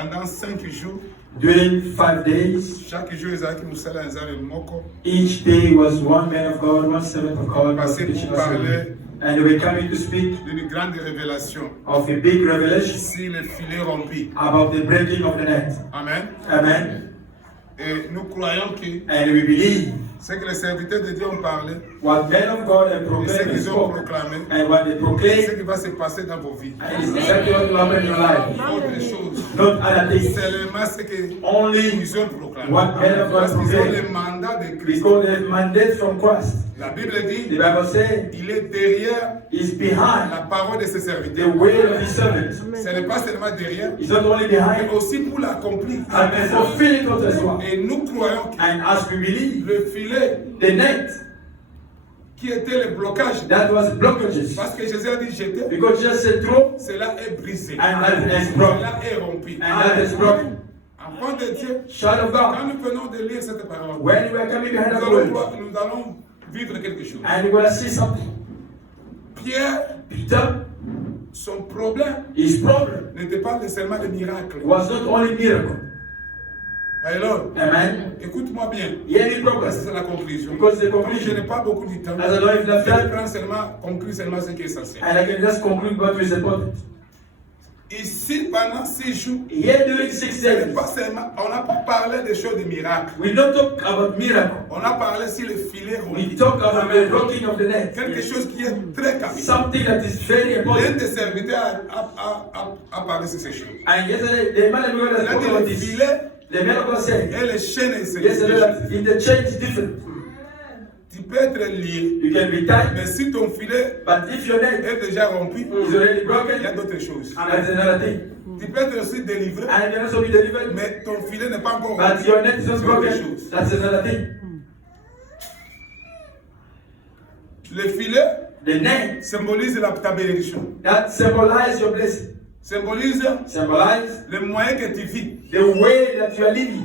Pendant 5 jours, During 5 days, chaque jour, Isaac Moussala Nzambe Moko, each day was one man of God, one servant of God was passé preaching pour us. parler And they were coming to speak d'une grande révélation of a big revelation sur les filets rompus. about the breaking of the net. Amen. Amen. Et nous croyons que And we believe ce que les serviteurs de Dieu ont parlé, what men of God have et ce proclaimed and qu'ils ont spoke, proclamé, and what they ce proclaim, qui va se passer dans vos vies. and it's exactly what will happen in your life. Autre chose, Not other things. seulement ce qu'ils Only ont proclamé. what men of God Parce qu'ils ont proclaim. le mandat de Christ. Because they have mandate from Christ. La Bible The dit, Bible says il est derrière is behind la parole de ses the serviteurs. way of his servant. Ce n'est pas seulement derrière, It's not only mais behind, aussi pour l'accomplir. and for fulfilling it as well. Et nous croyons que And as we believe, le filet the net qui était le blocage, that was blockages, parce que Jésus a dit jeter, because just said throw, cela est brisé. and that is broken, Cela est rompu. and that is broken. Enfant de Dieu, Child of quand God, nous venons de lire cette parole, when we are coming behind nous the allons, word, nous allons vivre quelque chose. and we're going to see something. Pierre, Peter, son problème his problem n'était pas seulement le miracle. was not only miracle. Alors, Amen. écoute-moi bien. He had a Parce problem. que c'est la conclusion. Because the Comme conclusion, je n'ai pas beaucoup de temps, as I don't have enough je vais time, prendre seulement, conclure seulement ce qui est essentiel. and I can just conclude what is important. Ici, pendant 6 jours, Here during 6 ce n'est days, pas seulement, on n'a pas parlé des choses de miracles. we don't talk about miracle. On a parlé sur le filet We rompu. talk about the blocking of the net. Quelque chose qui est très capital. Something that is very L'un important. des serviteurs a parlé sur ces choses. And yesterday, the man of God Il has a dit spoken about les this. filets The man of God said, et les chaînes, c'est yesterday, des that choses. in the change is different. Tu peux être lié, You can be tied, mais si ton filet but if your net est déjà rompu, is already il y a broken, d'autres choses. that's another thing. Tu peux être aussi délivré, And you can also be delivered, mais ton filet n'est pas encore but rompu. your net is not C'est autre broken, chose. that's another thing. Le filet The net symbolise ta bénédiction, that symbolize your blessing, symbolise symbolize le moyen que tu vis the way that you are living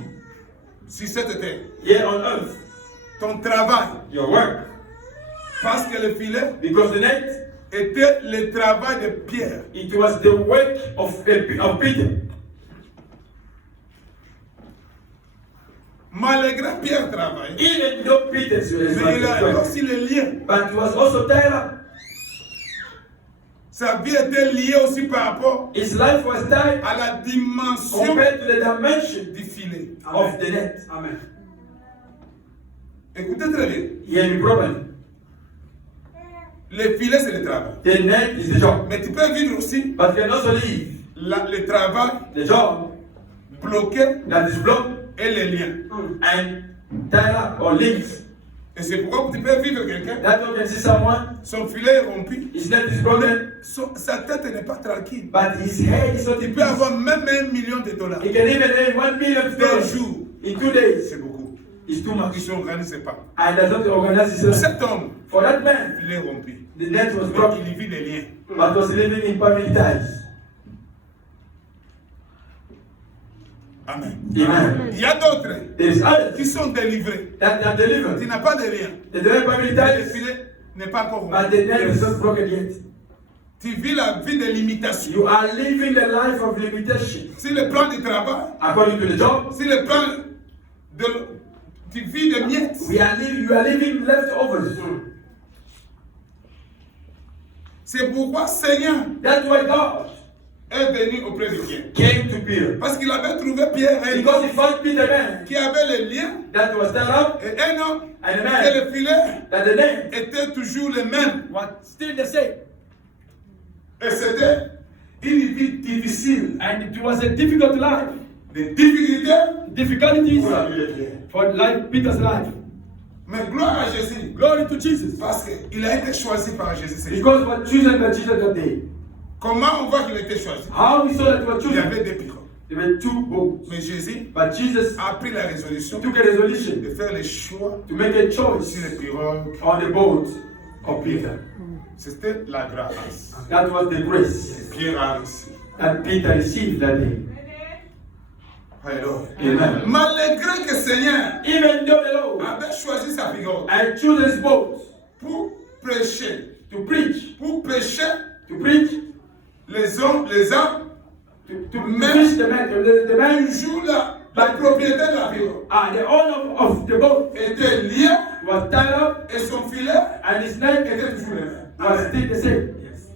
sur cette terre, here on earth, ton travail. your work. Parce que le filet Because the net, était le travail de Pierre. it was the work of Peter. Malgré Pierre travaille, Even though Peter was mais il a work, aussi le lien. but he was also tied up. Sa vie était liée aussi par rapport His life was tied à la dimension compared to the dimension du filet. of the net. Amen. Écoutez très bien. He had a problem. Le filet, c'est le travail. The net is the job. Mais tu peux vivre aussi But you can also leave le travail the job bloqué that is blocked et les liens. and tied up or linked. Et c'est pourquoi tu peux vivre quelqu'un, That you can see someone, son filet est rompu, his net is broken, sa tête n'est pas tranquille. but his head is not Il in peut peace. avoir même $1 million. He can even earn $1 million Deux jours. in 2 days. C'est beaucoup. It's too much. Ils ne s'organisent pas. And does not organize his Pour life. cet homme, For that man, il est rompu. the net was Mais broken, il vit des liens. but was living in family ties. Amen. Amen. Il y a d'autres There is others qui sont délivrés. that are Tu delivered. n'as pas de lien. They don't have family Le ties, filet n'est pas encore but the net is rompu. not broken yet. Tu vis la vie de limitation. You are living the life of limitation. Si le plan du travail, According to the job, si le plan de... Tu vis de miettes. you are living leftovers. C'est pourquoi Seigneur That's why God est venu auprès de Pierre. came to Peter. Parce qu'il avait trouvé Pierre un Because homme he found Peter man qui avait le lien that was tied up et un homme and a et man le filet that the net étaient toujours les mêmes. was still the same. Et c'était une vie difficile. And it was a difficult life. Des difficultés Difficulties pour la vie de Pierre. for life, Peter's life. Mais gloire à Jésus. Glory to Jesus. Parce qu'il a été choisi par Jésus. ce jour. Because he was chosen by Jesus that day. Comment on voit qu'il a été choisi? How we saw that he was Il y chosen? avait des pirogues. There were 2 boats. Mais Jésus But Jesus a pris la résolution took a resolution de faire le choix to make a choice sur les pirogues. on the boat of Peter. C'était la grâce. That was the grace Pierre a reçu. that Peter received that day. Alors, Amen. malgré que Seigneur Even though the Lord avait choisi sa pirogue I choose his boat pour prêcher, to preach, pour prêcher to preach les hommes to fish the man. The man jour là, le propriétaire de l'avion the owner of the boat était lié was tied up et son filet and his neck était toujours le même. was still the same. Yes.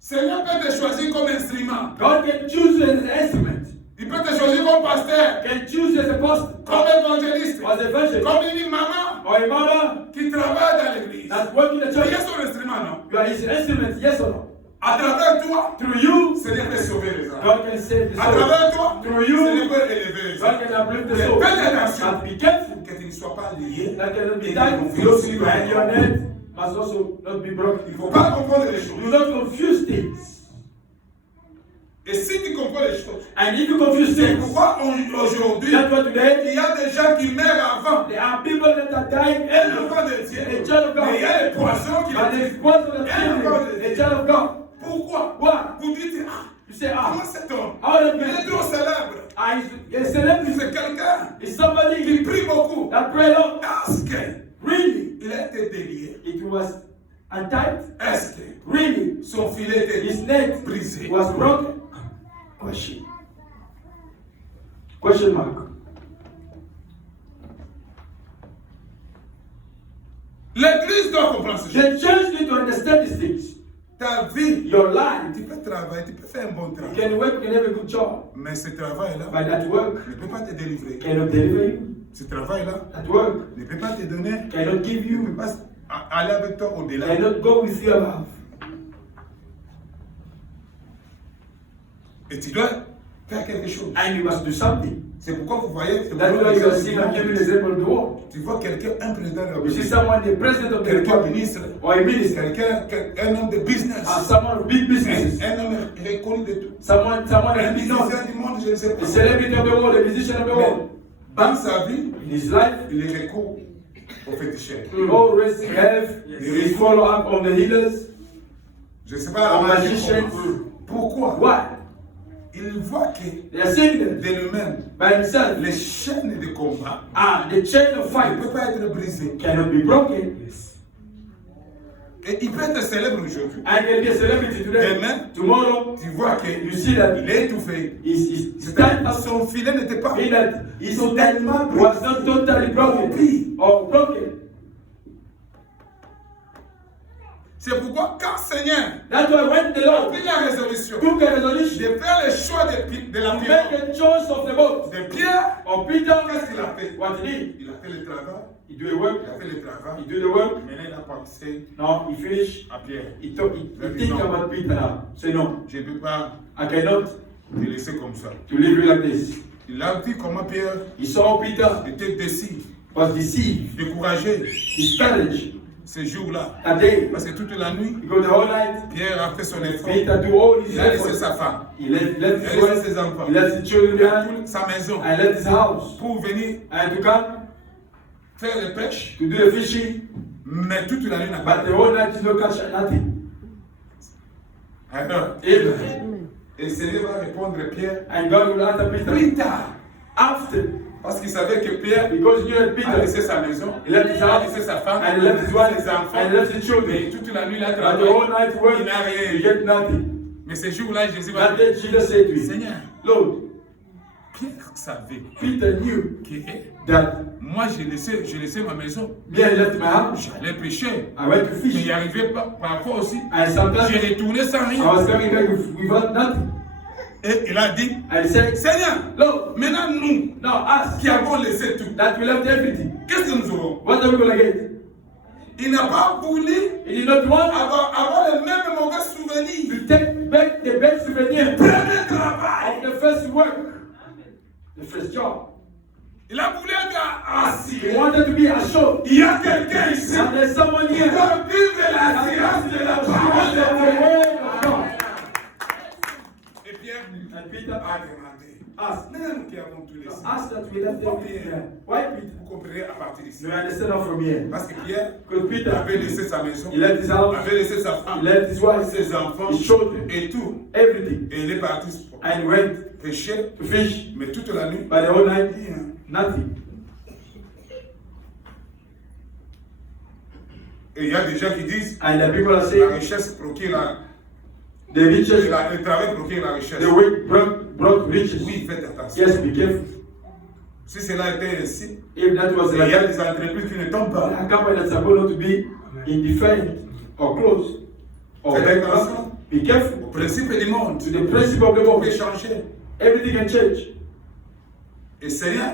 Seigneur peut te choisir comme instrument. God can choose you as an instrument. Il peut te choisir comme pasteur, Can choose you as a pastor, comme évangéliste, or as a evangelist, comme une maman or a mother qui travaille dans l'église. that's working in the Il church. est son instrument, non? You are his instrument, yes or no? À travers toi, Through you, Seigneur peut sauver les âmes. God can save the À soul. travers toi, Through you, Seigneur peut élever les God âmes. can uplift the Mais soul. faites attention But be careful. que tu ne sois pas lié. That cannot be Et tied que closely tu behind your ne neck must also not be broken. Il ne faut pas confondre les Do choses. not confuse things. Et si tu comprends les choses, And if you confuse c'est things, pourquoi aujourd'hui, that's why today il y a des gens qui meurent avant. there are people that are dying Et early. le corps de Dieu. A child of God. Mais il y a des poissons qui But le there's disent. one of the children, a child of God. Pourquoi? Why? Vous dites, You say, comment cet homme? how the Il est man trop célèbre. is a celebrity, C'est quelqu'un is somebody qui prie beaucoup. that pray Lord. Est-ce qu'il Really? a été délié? It was untied. Est-ce que Really? son filet était His neck brisé? was broken. Question. Question mark. L'église doit comprendre ce The church need to understand these things. Ta vie, Your life, tu peux travailler, tu peux faire un bon you travail. can work, you can have a good job. Mais ce travail-là But that work ne peut pas te délivrer. cannot deliver you. Ce travail-là That work ne peut pas te donner, cannot give ne peut you, pas aller avec toi au-delà. cannot go with you above. Et tu dois faire quelque chose. And you must do something. C'est pourquoi vous voyez, c'est That's pourquoi why you are les seeing gens I'm giving du the monde, example of the world. tu vois quelqu'un, un président de la You see République, someone, the president of the quelqu'un republic, ministre, or a minister, un homme de business, or someone of big businesses, un homme reconnu de tout. someone Un that is known, musicien du monde, je ne sais a pas. celebrity of the world, a musician of the world. Dans sa vie, In his life, il est recours au féticheur. he always have, he follow up on the healers, Je ne sais pas la on magie magicians. comment. Pourquoi? Why? Il voit que They are saying that de lui-même, by himself. les chaînes de combat The chain of ne fight peuvent pas être brisées. cannot be broken. Et il peut être célèbre aujourd'hui. And he'll be a celebrity today. Demain, Tomorrow, tu vois you qu'il see that est étouffé. his stand up, Son filet n'était pas. mean that his neck was not totally broken or broken. C'est pourquoi quand Seigneur That's why when the a Lord pris la résolution took a resolution de faire le choix de la to pierre, make a choice of the boat, de Pierre, of Peter, qu'est-ce qu'il a fait? what he did, Il a fait le travail. he do the work, Il a fait le travail. he do the work. Maintenant, il a pensé Now he finished. à Pierre. He think about Peter now. Say no, Je ne peux pas I cannot te laisser comme ça. to leave you like this. Il a vu comment Pierre He saw Peter était déçu, was deceived, découragé discouraged ce jour-là. that day. Parce que toute la nuit, Because the whole night, Pierre a fait son effort. Peter do all his Il a laissé efforts. sa femme, He left il a his laissé wife, ses enfants, he left his children il a behind, toute sa maison and left his house, pour venir and to come faire les pêches. to do the fishing. Mais toute la nuit n'a pas But the whole night he no catch nothing. Alors, Amen. et le Seigneur va répondre à Pierre And God will answer Peter plus tard. after, Parce qu'il savait que Pierre because he knew that a Peter laissé sa maison, he left his il a house, laissé sa femme, and he left his wife, ses enfants. and he left his Et children. toute la nuit, il a But the travaillé. whole night Il work, n'a rien he eu. get nothing. Mais ce jour-là, Jésus va That dire, day Jesus said to him, Seigneur, Lord, Pierre savait Peter knew que that moi, j'ai laissé ma maison. me I left my house, J'allais pêcher. I went to Mais fish, il arrivait pas, parfois aussi. and sometimes J'ai retourné sans I rien. was coming back without nothing. Et il a dit, And he said, Seigneur, Lord, maintenant nous, now ask qui avons laissé tout, that we left everything. qu'est-ce que nous aurons? What are we going to get? Il n'a pas voulu He did not want avoir les mêmes mauvais souvenirs. to take back the best souvenir Premier travail. of the first work, the first job. Il a voulu être assis. He wanted to be assured Il y a quelqu'un ici that there's someone qui here va vivre la science de la that parole the de Dieu. word of God. Et Pierre And Peter a demandé, asked, nous qui avons tous les signes, ask that we left everything here. Why Peter? vous comprenez à partir d'ici. You understand now from here? Parce que Pierre Because Peter, avait laissé sa maison, he left his house, avait laissé sa he femme, left his wife, ses enfants his children, et tout. everything, Et il est parti and went pêcher, to fish. mais toute la nuit, But the whole night, rien. nothing. Et il y a des gens qui disent, And the people are la saying, richesse procure The riches, Le travail procure la richesse. the way brought riches. Oui, faites attention. Yes, be careful. Si cela était ainsi, If that was il like y a that, des entreprises qui ne tombent pas. a company that's supposed not to be indifferent or close or Faites bankrupt, attention. be Au careful. principe du monde, To the principle of the vous world, pouvez changer. everything can change. Et Seigneur,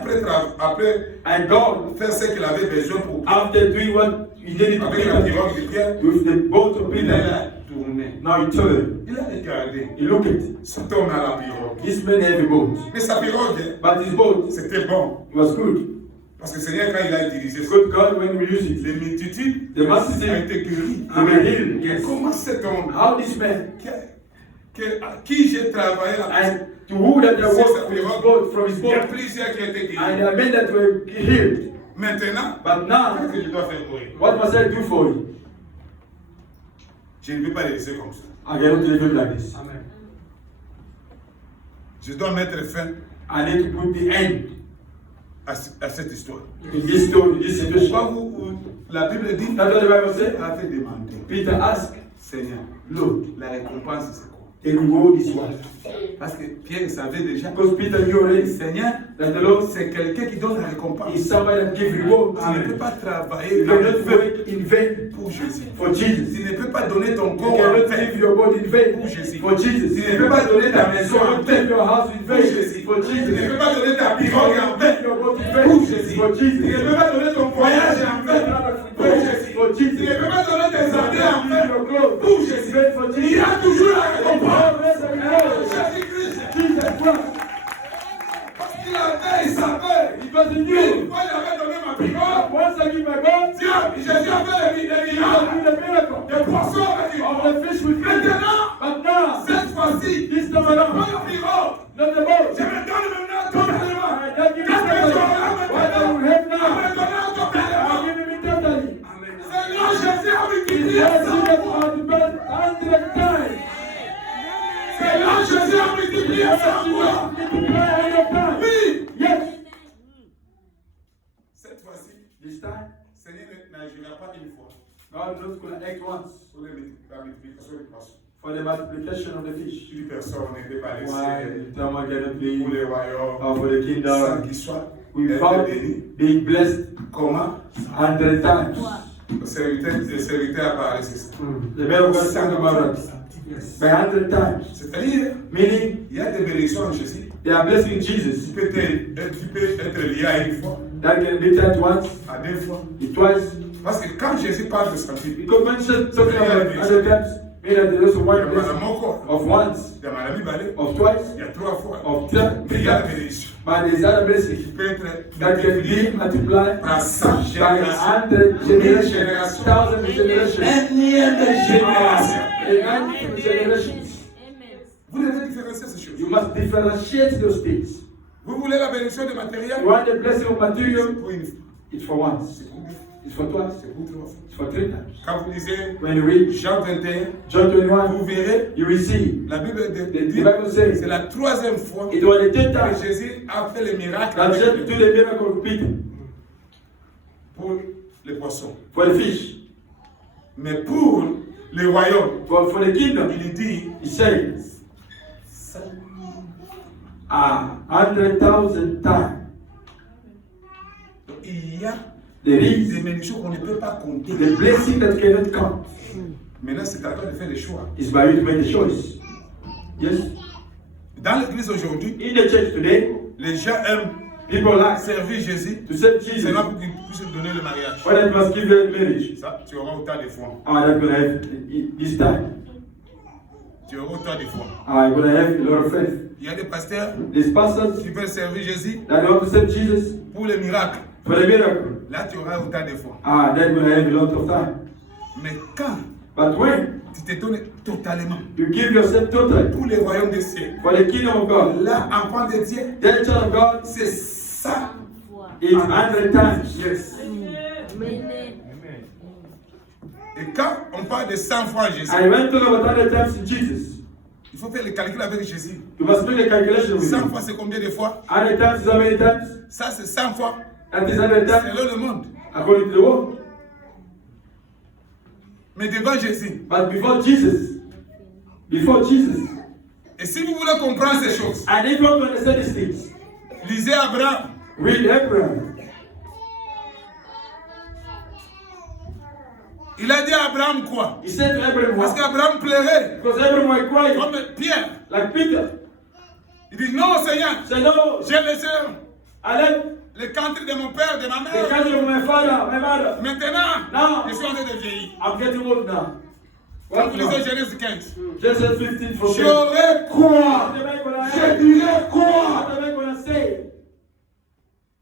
après And God, faire ce qu'il avait besoin pour after doing what he needed to avec la do pirogue de Pierre, with the boat of il Peter, a tourné. now he turned. Il a regardé. He looked at Cet homme à la pirogue. this man had a boat, Mais sa pirogue, but his boat, c'était bon. it was good. Parce que Seigneur, quand il a utilisé ça, Good God, when we use it, les multitudes the multitude a été guéries. they were healed. Yes. Comment cet homme How this man à qui j'ai travaillé and to who that I C'est walked sa from his pirogue. boat, from his Il y a boat, plusieurs qui ont été and guéris. there are men that were healed. Maintenant, But now, qu'est-ce que je dois faire pour eux? what must I do for you? Je ne peux pas les laisser comme ça. I cannot leave him like this. Je dois mettre fin I need to put the end à cette histoire. in this story, in this situation. Pourquoi la Bible dit That's what the Bible says. a fait demander. Peter asked, Seigneur, Lord, la récompense c'est quoi? the reward is what? Parce que Pierre savait déjà. Because Peter knew already Seigneur, that the Lord c'est quelqu'un qui donne la récompense. is somebody that gives reward. Tu ne peux Amen. pas You travailler cannot work in vain pour Jésus. for Jesus. Tu ne peux pas donner ton You corps en cannot vain. give your body in vain Pour Jésus. for Jesus. Tu ne peux pas donner ta You maison en cannot vain. give your house in Pour vain Jésus. for Tu ne Jesus. peux pas donner ta pirogue en vain. Your body in Pour vain Jésus. for Tu ne Jesus. peux pas donner ton voyage en vain. Pour Jésus. For Tu ne Jesus. peux pas donner tes années en vain. Your clothes Pour Jésus. for Il y Jesus. a toujours la récompense. Jesus Jésus-Christ. Christ. Parce qu'il avait, il savait. Because he Une knew. fois j'avais donné ma pirogue. Once I give my God, Dieu, Jésus a fait des I miracles. do the miracle Des poissons avec du of the fish with fish. Maintenant, But now, cette fois-ci, this time pas around, la pirogue. not the boat. Je me donne maintenant totalement. I don't give you Qu'est-ce que tu totally. auras What I will maintenant? have Je now, me donne totalement. I give you totally. Seigneur Jésus a multiplié Yes, ça. you have multiplied 100 times. Seigneur Jésus a multiplié ça. Multiply 100 times. Oui. Yes. Cette fois-ci, This time, Seigneur n'agira pas une fois God is not going to act once sur la multiplication des poissons. for the multiplication of the fish. Plus personne n'était pas Why laissé the time I cannot pour be les royaumes for the sans kingdom qu'il soit without béni. being blessed Comment 100 times. le serviteur apparaît, c'est ça. The man of God talking about it. By 100 times. C'est-à-dire, Meaning, il y a des bénédictions en Jésus. they are blessing Jesus. Tu peux être lié à une fois, That can be tied once, à deux fois. twice. Parce que quand Jésus parle de santé, Because when Jesus talking about 100 times, meaning that there is a il y one a blessing mon corps, of once, il y a ma amie balai, of twice, il y a trois fois. of Mais il y a des 10. bénédictions But there's other qui blessing peuvent être that can multipliées be multiplied par 100 by générations. 100 generations, 1000 generations, Énième génération. and 90 generations. Vous devez différencier ces choses. You must differentiate those things. Vous voulez la bénédiction du matériel? You want the blessing of C'est material? pour une fois. It's for once. C'est pour deux fois. It's for twice. C'est pour trois fois. It's for 3 times. Quand vous lisez When you read Jean 21, John 21, vous verrez, you will see la Bible the dit, Bible says c'est la troisième fois it was the 10th que time Jésus a fait les miracles that avec Jesus did the miracle of Peter pour les poissons. for the fish. Mais pour les royaumes, But for the kingdom, il dit he said, 100,000 times. il y a There des is bénédictions qu'on ne peut pas compter. the blessing that cannot count. Maintenant, c'est à toi de faire des choix. It's by you to make the choice. Yes. Dans l'église aujourd'hui, In the church today, les gens aiment people like servir Jésus to serve Jesus. seulement pour qu'il puisse donner le mariage. When it must give you a marriage, Ça, tu auras autant de fois. I'm going to have this time. Tu auras autant de fois. I'm going to have a lot of faith. Il y a des pasteurs These pastors qui veulent servir Jésus that want to serve Jesus pour les miracles. for the miracle, Là, tu auras autant de fois. they're going to have a lot of time. Mais quand But when tu te donnes totalement you give yourself totally pour les royaumes des cieux, for the kingdom of God, là, enfant de Dieu, then the child of God c'est ça. is 100 times. Yes. Et quand on parle de 100 fois Jésus, And when talk about 100 times in Jesus, il faut faire le calcul avec Jésus. you must make a calculation with 100 him. fois, c'est combien de fois? 100 times is how many times? Ça, c'est 100 fois That is 100 times selon le monde. according to the world. Mais devant Jésus, But before Jesus, before Jesus. Et si vous voulez comprendre ces choses, And if you want to understand these things, lisez Abraham. read Abraham. Il a dit à Abraham quoi? He said to Abraham, Parce what? qu'Abraham pleurait, Because Abraham was crying, comme Pierre. like Peter. Il dit non Seigneur, Said, no, j'ai laissé I left le country de mon père, de ma the mère. country of my father, my mother. Maintenant, Non. je suis en train de vieillir. I'm getting old now. Quand What vous now? lisez Genèse 15, Genesis 15 for me. j'aurais quoi? What am I gonna Je have? dirais quoi? What am I gonna say?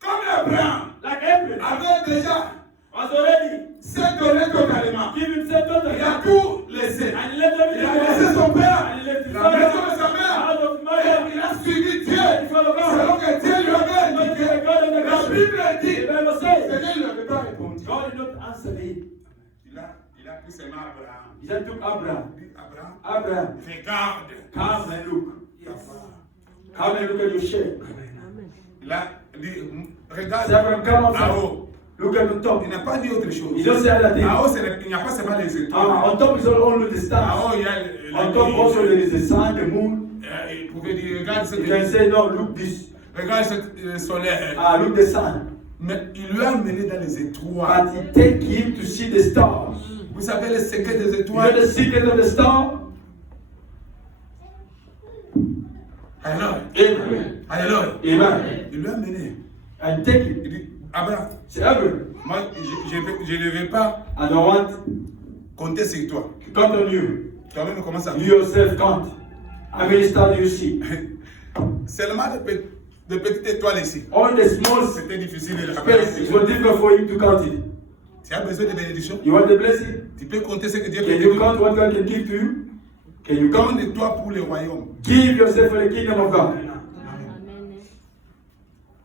Comme Abraham Like Abraham avait déjà was already s'est donné totalement. give himself totally. Il a tout laissé. And he left Il everything a laissé son père, And he left his la maison father de sa mère. out of Et mother. il a suivi Dieu. He followed Selon God. que Dieu lui avait God indiqué. is God in the La gospel. Bible dit, The Bible says Seigneur ne lui avait pas répondu. God did not answer him. Il a pris seulement Abraham. He said to Abraham, Il dit, Abraham, Abraham, regarde. come and look. ta femme. Come and look at your shape. Il a dit, Say, regarde Abraham, come en outside. haut. Look at the top. Il n'a pas dit autre chose. He just said that thing. En haut, il n'y a pas seulement les étoiles. On top is only the En stars. haut, il y a On top also there is the sun, the moon. Il pouvait dire, regarde cette You can say, no, look this. regarde ce soleil. Look the sun. Mais il lui a amené dans les étoiles. But it take him to see the stars. Vous savez le secret des You know étoiles? the secret of the star? Alléluia. Amen. Alléluia. Amen. Il lui a amené. And take it. Il dit, Abraham, Say, Abraham, moi, je ne vais pas I don't want compter sur toi. to count on you. Toi-même, commence à You yourself count. How many stars do you see? Seulement de petites étoiles ici. All the small C'était difficile de space, it la was difficult for him to count it. Tu as besoin de bénédictions. You want the blessing? Tu peux compter ce que Dieu peut Can te you donner. count what God can give to you? Can you count? Donne-toi pour le royaume. Give yourself for the kingdom of God.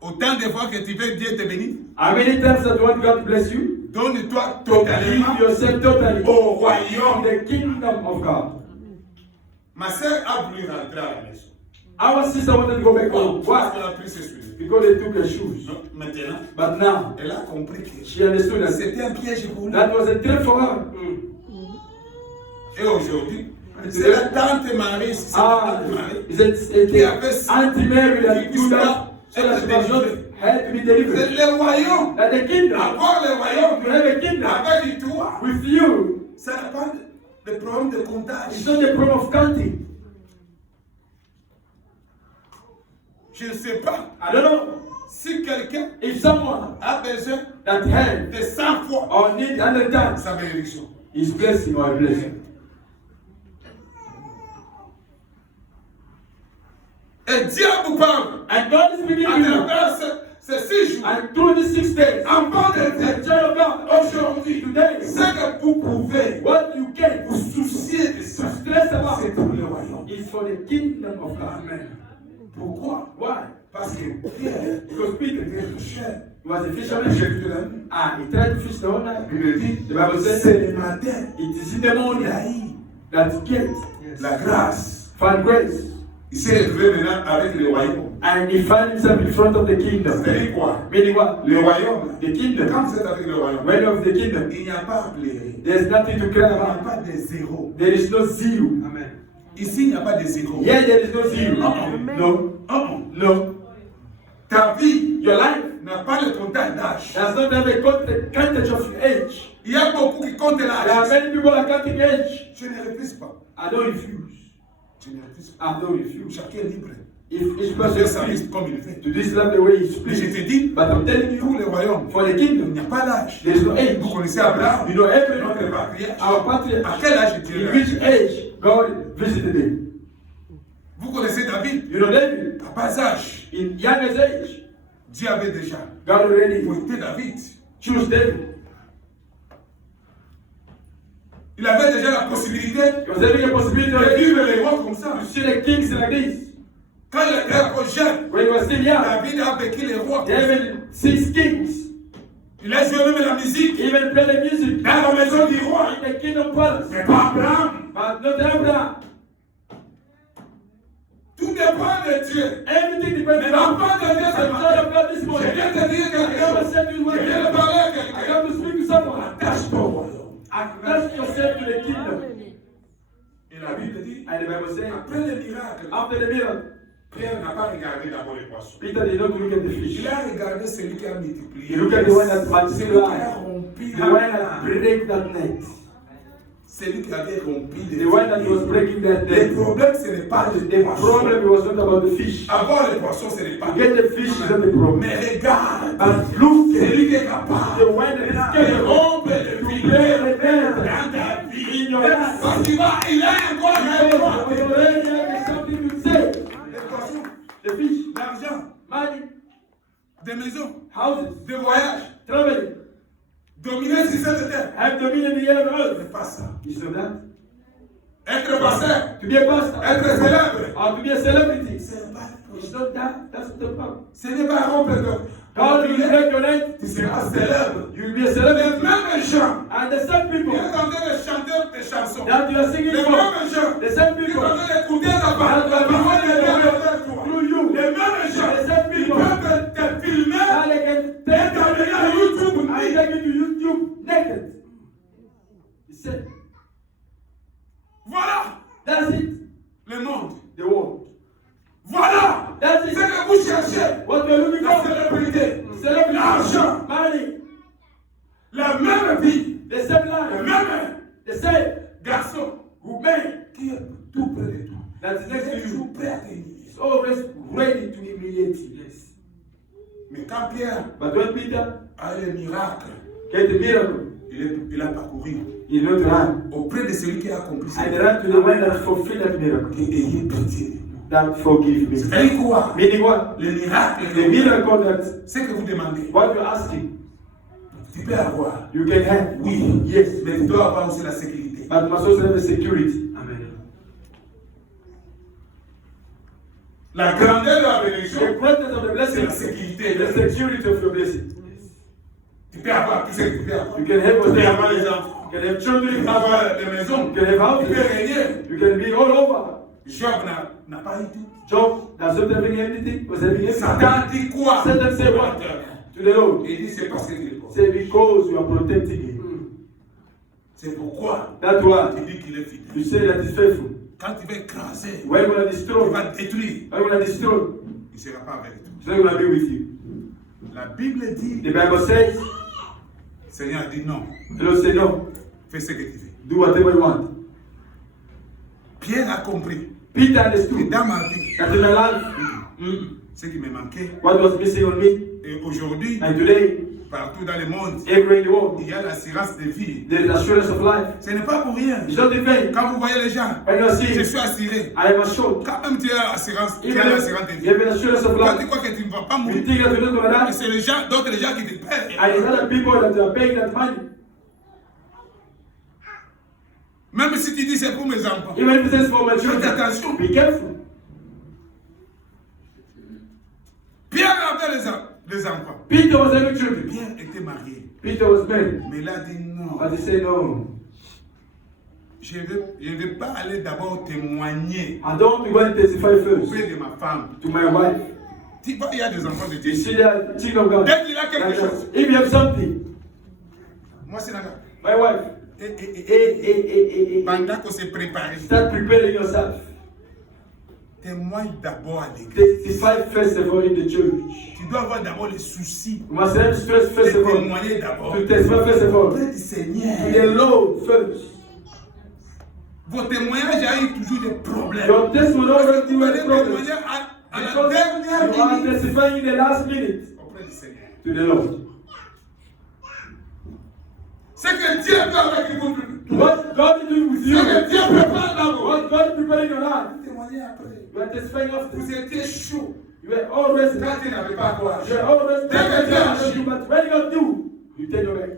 Autant de fois que tu veux Dieu te bénir, How many times that you want God to bless you? donne-toi Give totalement yourself totally au to royaume. the kingdom of God. Ma soeur a voulu rentrer à la maison. Our sister wanted to go back home. Parce Why? qu'elle a pris ses souliers. Because they took her shoes. Donc, maintenant, But now, elle a compris que she understood that c'était un piège pour nous. that was a trick for her. Et aujourd'hui, c'est la tante Marie, c'est la tante Marie. Is it Qui a fait Auntie Mary that qui do puisse that so that she was not had to be C'est delivered? le royaume. That the kingdom, Avoir le royaume to have a kingdom avec toi, with you, ça n'a pas de problème de it's comptage. not the problem of counting. Je ne sais pas I don't know si quelqu'un if someone a besoin that had de 100 fois or need 100 times sa bénédiction. his blessing or a blessing. Et Dieu vous parle And God is speaking à to you. travers ces 6 jours. And through the 6 days, Avant de the dire child of God, aujourd'hui, today, ce que vous pouvez what you can vous soucier de ça, stress about c'est pour le royaume. is for the kingdom of God. Amen. Pourquoi? Why? Parce que Pierre, Because Peter, était touché. he was a J'ai fisherman. vu de la vie. He tried to fish the whole night. Il dit, The Bible says, c'est le matin. it is in the morning Il a eu that get la grâce. found grace. Il s'est retrouvé maintenant avec le royaume. And he found himself in front of the kingdom. C'est-à-dire quoi? Meaning what? Le royaume. The kingdom. Quand vous êtes avec le royaume, When of the kingdom, il n'y a pas à pleurer. there's nothing to Il cry n'y a about. pas de zéro. There is no zero. Ici, il n'y a pas de zéro. Yeah, there is no zero. No. No. Ta vie Your life n'a pas le comptage d'âge. does not have a content of your age. Il y a beaucoup qui comptent There are l'âge. many people that counting age. Je ne refuse pas. I don't refuse. Je ne refuse pas. I don't refuse. Chacun est libre. If each Je person fais is sa free liste comme il fait. to this love the way he's Mais je pleased. te dis, But I'm telling pour you, le royaume, for the il kingdom, n'y a pas d'âge. there is no age. Vous connaissez Abraham, You know, every notre patriarche. our À patriarch, quel âge Dieu in l'a which age God visited him. Vous connaissez David, You know, David, à bas âge, in youngest age, Dieu avait déjà God already pointé David. chose David. Il avait déjà la possibilité He was having a possibility de of vivre les rois comme ça. to see the kings like this. Quand il était encore jeune, When he was still young, David a vécu les rois comme ça. David sees kings. Il a joué même la musique He even play the music dans la maison du roi. in the kingdom palace. Mais pas Abraham. But not Abraham. Tout dépend de Dieu. Everything depends Mais on l'enfant de Dieu, the c'est child matin. of God this Je morning. viens te dire I quelque never chose. said to you Je one viens de thing. parler à I quelqu'un. come to speak to someone. Attache-toi au royaume. Attach yourself to the kingdom. Et la Bible dit, And the Bible says, après le miracle, after the miracle, Pierre n'a pas regardé d'abord les poissons. Peter did not look at the fish. Il a regardé celui qui a multiplié. He looked at the one that Celui qui a multiplied, rompu the one that break that net, celui qui avait rompu les the one that was breaking that Le net. problème, ce n'est pas le The poisson. problem was not about the fish. Avoir les poissons, ce n'est pas. To get the fish is not the problem. Mais regarde, But look, celui qui est capable the one that is de capable rompre le to filet play the net dans ta vie. in your life. Parce qu'il va, il a encore un Because droit. we already have something to say. Les poissons, The fish, l'argent, money, des maisons, houses, des voyages, traveling, dominer le système de terre. have dominion in the air Ce on earth. n'est pas ça. It's not that. Être pasteur, To be a pastor, être célèbre, or to be a celebrity, ce n'est pas le it's problème. not that. That's not the problem. Ce n'est pas rompre le God will break your net. Tu seras célèbre. You will be a Les celebrity. mêmes gens And the same qui people sont en train de chanter des chansons. that you are singing Les for, mêmes gens the same qui sont people en train d'écouter la parole that you are de Dieu singing avec toi. through you, Les mêmes gens the same qui people peuvent te filmer that they can et take t'amener à YouTube. and take you to YouTube naked. He said, Voilà that's it. le monde. The world. Voilà That's ce it. que vous cherchez. What you're looking La for. célébrité, Celebrity. l'argent, Money. la même vie, The same le life. même The same garçon woman qui est tout près de toi. that is next to Toujours you. prêt à t'aimer. Is always ready to humiliate you. Yes. Mais quand Pierre But when Peter a eu le miracle, get the miracle, il a parcouru he not ran. auprès de celui qui a accompli ça. And ran to the one that fulfilled that miracle. Et ayez pitié de nous. That forgive me. C'est-à-dire quoi? Meaning what? Le miracle, The miracle that c'est que vous demandez. what you're asking, Tu peux avoir. you can have. Oui. Yes. Mais tu dois avoir aussi la sécurité. But you must also have a security. Amen. La grandeur de la The bénédiction, greatness of the c'est blessing la sécurité. is the security of your blessing. Tu peux avoir tout ce que tu peux avoir. You can have Tu peux avoir whatever. les enfants. You can have Tu children. peux avoir des maisons. You can have Tu peux houses. régner. You can be all over. Job n'a pas eu tout. Job does not having anything, was having anything. Satan dit quoi? Satan said what? To the Lord. Il dit c'est parce qu'il est pauvre. Say because you are protecting him. C'est pourquoi That's why tu dis qu'il est fidèle. you say that he's faithful. Quand tu vas écraser, When you will tu destroy, vas détruire, when you will destroy, il ne sera pas avec toi. he's not going to be with you. La Bible dit, The Bible says, le Seigneur dit non, the Lord said no, fais ce que tu veux. do whatever you want. Pierre a compris Peter que understood dans ma vie, that in my life, ce qui me manquait, what was missing on me, et aujourd'hui, and today, partout dans le monde, everywhere in the world, il y a l'assurance de vie. there is assurance of life. Ce n'est pas pour rien. It's not in vain. Quand vous voyez les gens, When you je see, suis assuré. I am assured. Quand même tu as l'assurance, tu Even as if l'assurance de you vie. have an assurance of Quand tu life, crois que tu ne vas pas you mourir, think that you're not going to die, c'est les gens, d'autres les gens qui te paient. and it's other people that are paying that money. Même si tu dis c'est pour mes enfants. Even if it says for my Faites children, attention. be careful. Pierre avait les enfants. Peter was having children. Pierre était marié. Peter was married. Mais il a dit non. But he said, no, Je ne vais pas aller d'abord témoigner I don't want to go and testify first auprès de ma femme. to my wife. Tu vois, il y a des enfants de You Dieu. see that child of God? Dès qu'il a quelque Like chose, that. If you have something, moi c'est là. my wife, Pendant qu'on s'est préparé, start preparing yourself. témoigne d'abord à l'église. Testify first of all in the church. Tu dois avoir d'abord les soucis. You must have stress first De of all. témoigner d'abord. To testify first of all. Auprès du To Seigneur. the Lord first. Vos témoignages a eu toujours des problèmes. Your testimony Parce que always vous do allez a problem. témoigner à la Because dernière you are minute testifying in the last minute auprès du Seigneur. to the Lord. Ce que Dieu fait avec vous. What God is doing with Ce you, que Dieu prépare d'abord. what God is preparing your life, Témoignez après. you are testifying after. Vous étiez chaud. You are always, Quand tu n'avais pas quoi. you are always Dès que Dieu testifying, agit. but when God do, you take your back.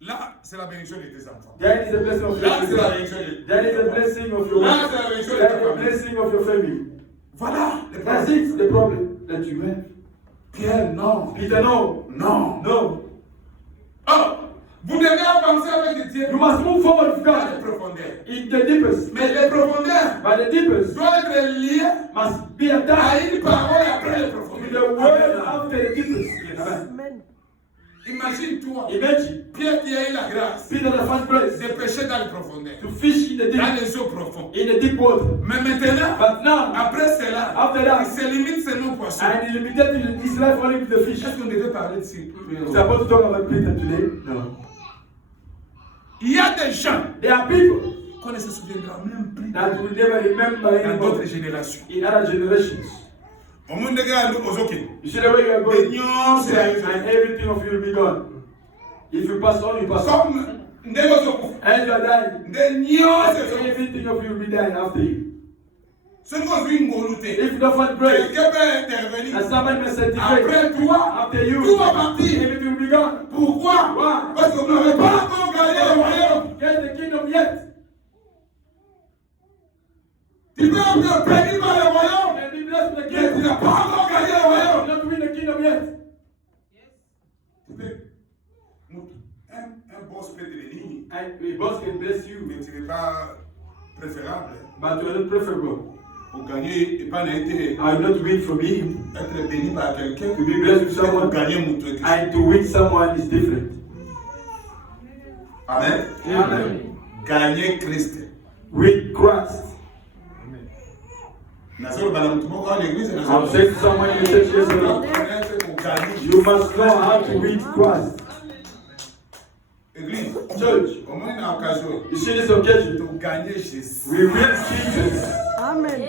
Là, c'est la bénédiction de tes enfants. That is the blessing of Là, c'est your la family. bénédiction de That is the blessing of your Là, wife. c'est la bénédiction de That ta is the famille. blessing of your family. Voilà le That's problème. it, the problem that you have. Pierre, non. Peter, no. Non. No. Oh, vous devez avancer avec Dieu You must move forward with dans les God profondeurs. in the deepest. Mais les profondeurs But the deepest doivent être liées must be à attached une parole après les to profondeurs. the word Amen. after the deepest. Amen. Imagine-toi, Imagine, Pierre qui a eu la grâce Peter the first place de pêcher dans les profondeurs, to fish in the dans deep, les eaux profondes. in the deep water. Mais maintenant, But now, après cela, after that, il se limite seulement aux poissons. and he limited his life only with the fish. Est-ce qu'on devait parler de ça? We're supposed to talk about Peter today? No. Il y a des gens There are people qu'on ne se souviendra même plus that will never remember dans anymore d'autres générations. in other generations. Au monde des gars, nous, aux ok. You see the way you are going, Ignore, c'est and everything of you will be gone. If you pass on, you pass on. comme ndenge ozokufa. And you are dying. Ndenyo, c'est ça. Everything of you will be dying after you. Ce qu'on vit ngolu te. If you don't find grace, Quelqu'un peut intervenir. and somebody may sanctify Après toi, after you, tout va partir. everything will be gone. Pourquoi? Why? Parce qu'on n'avait pas encore gagné le royaume. Get the kingdom yet. Tu peux être béni par le royaume, And be blessed with the mais tu kingdom. n'as pas encore gagné le royaume. You not win the kingdom yet. Un boss peut te bénir, And the boss can bless you, mais tu n'es pas préférable but you are not preferable. pour gagner et pas été I will not win from him. être béni par quelqu'un. To be blessed with Pour someone gagner mon truc. and to win someone is different. Amen. Amen. Gagner Christ. With Christ. Nazolo balamtumoko à l'église. I'm saying to someone in the church yesterday, you must know how to win Christ. Église, Church, au moins une occasion you see this occasion, de gagner Jésus. we win Jesus. Amen.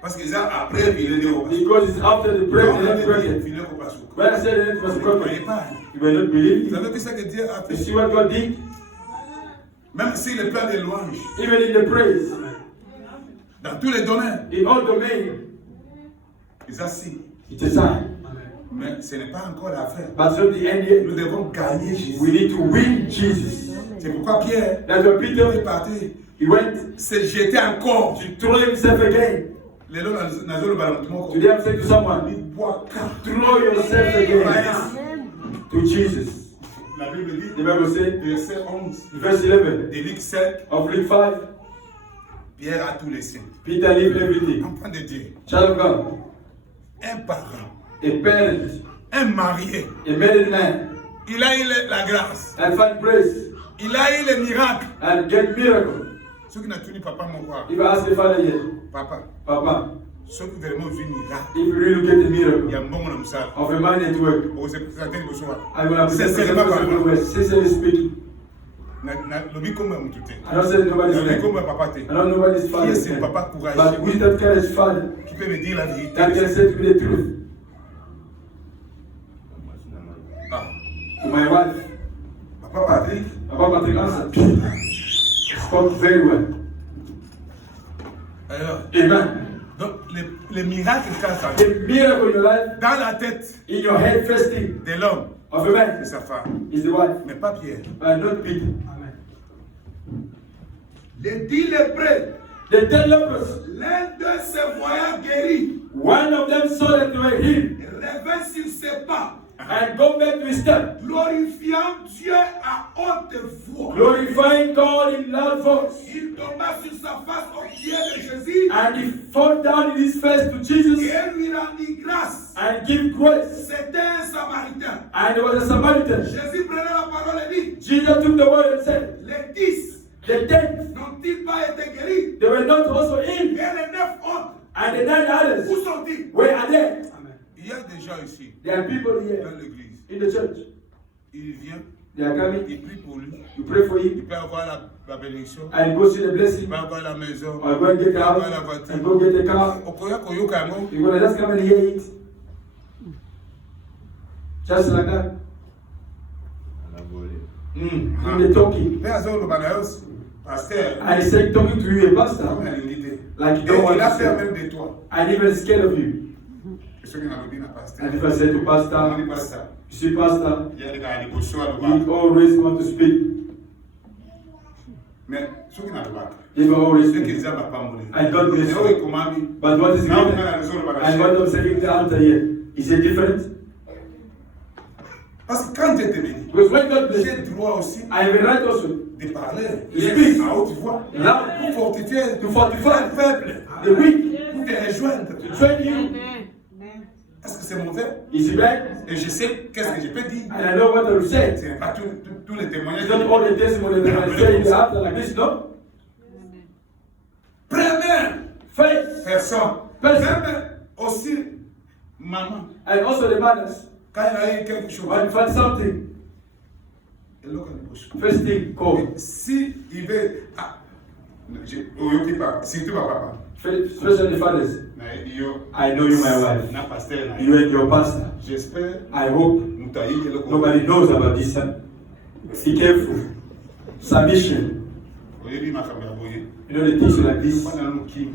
Parce que ça, après, il est dehors. Because it's after the prayer and the prayer. Il est au passou. When I said it was Vous ne God, croyez pas. you will not believe Vous it. avez vu ce que Dieu a You fait. see what God did? Même si le plan des louanges, Even in the praise, dans tous les domaines, in all domains, ils assis. it's a sign. Mais ce n'est pas encore l'affaire. But it's not the end yet. Nous devons gagner Jésus. We need to win Jesus. C'est pourquoi Pierre That's why est Peter, parti he went se jeter encore. to throw himself again. Les lots nazolo balamtumoko. Today I'm saying to someone, Il boit car. throw yourself again Amen. to Jesus. La Bible dit, The Bible says, verset 11, verse 11 de Luc 7, of Luke 5, Pierre a tout laissé. Peter left everything. En point de Dieu, Child of God, un parent, a parent, un marié, a married man, il a eu la grâce, and find grace il a eu le miracle. and get miracle. Ceux qui n'ont tenu papa, mon roi, If I ask the father yet, papa, Papa, ceux qui vraiment vu miracle, if you really get the il y miracle a un bon moment ça. of a man at work, On s'est présenté le soir. I will have Sincèrement parlant. sincerely speaking. Lobi comme un moutoute. I don't say nobody's Lobi name. comme un papa te. I don't know nobody's Qui est father's ce name. papa courageux But with that courage father, qui peut me dire la that vérité? can say to me the truth. Ah, To my wife, Papa Patrick, Papa Patrick answered. Spoke very well. alors, Amen. donc les miracles quand ça The miracle in your life, dans la tête in your head, first thing de l'homme, of a man c'est sa femme, is the wife, mais pas Pierre. but not Peter. Les 10 lépreux, The 10 lepers, l'un de se voyant guéri, one of them saw that they were healed revint sur ses pas, and go back to his step, glorifiant Dieu à haute voix. glorifying God in loud voice. Il tomba sur sa face aux pieds de Jésus And he fell down in his face to Jesus et lui rendit grâce. and give grace. C'était un Samaritain. And there was a Samaritan. Jésus prenait la parole et dit, Jesus took the word and said, les 10 the 10, n'ont-ils pas été guéris? they were not also Et in. les 9 autres, And the 9 others, où sont-ils? where are they? Il y a des gens ici, There are people here dans l'église. in the church. Il vient, They are coming. il prie pour lui. You pray for Il him peut avoir la bénédiction. and go see the Il blessing. peut avoir la maison. Or go and get Il the peut avoir la house voiture. and go get the car. Okoya koyoka yango. You're going to just come and hear it. Just like that. In the talking. Mais azoloba na yo, pasteur, And he said, talking to you, a pastor, comme alingi te. like you Et don't want il a to peur say. même de toi. And even scared of you. Et ceux qui n'ont pas dit na pasteur. And if I say to On dit pastor, pasteur. you see, pastor, Il y a des gars qui sont à he l'ouest. always want to speak. Mais ceux qui n'ont pas. He will always Ceux qui speak. disent va pas mourir. And God bless Et you. oui, comment dit? But what is Non, given? on a raison de And what I'm saying the answer here, is it different? Parce que quand Dieu te bénit, Because when God bless j'ai you, droit aussi I have a right also de parler. Speak. À haute voix. Loud. Pour fortifier, to fortify le peuple. the weak, Pour te rejoindre. to train you. Est-ce est-ce que c'est mauvais? Is it bad? Et je sais qu'est-ce que je peux dire. And I know what to say. C'est pas tous les témoignages. It's not all the testimony that I say in the after like this, no? Première Faith. personne. Même aussi maman. And also the mothers. Quand elle a eu quelque chose. When you find something, Elle l'a bouche. first thing, call. Si il veut. Ah, si tu vas papa. Especially the fathers. Yo, I know you, my wife. na pasteur na. You and your pastor. J'espère. I hope nobody knows about this. Be careful. Submission. You know the things like this.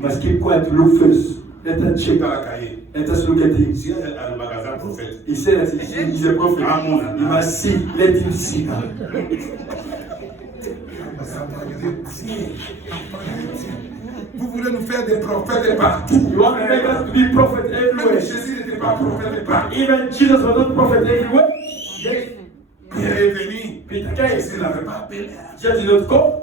Must keep quiet. Look first. Let us check. Let us look at things. He said that he's a prophet. He must see. Let him see. Vous voulez nous faire des prophètes partout. You want to make us to be prophets everywhere. Jésus n'était pas prophète partout. Even Jesus was not prophet everywhere. Yes. Pierre est venu. Peter came. Jésus n'avait pas appelé. Jesus did not go.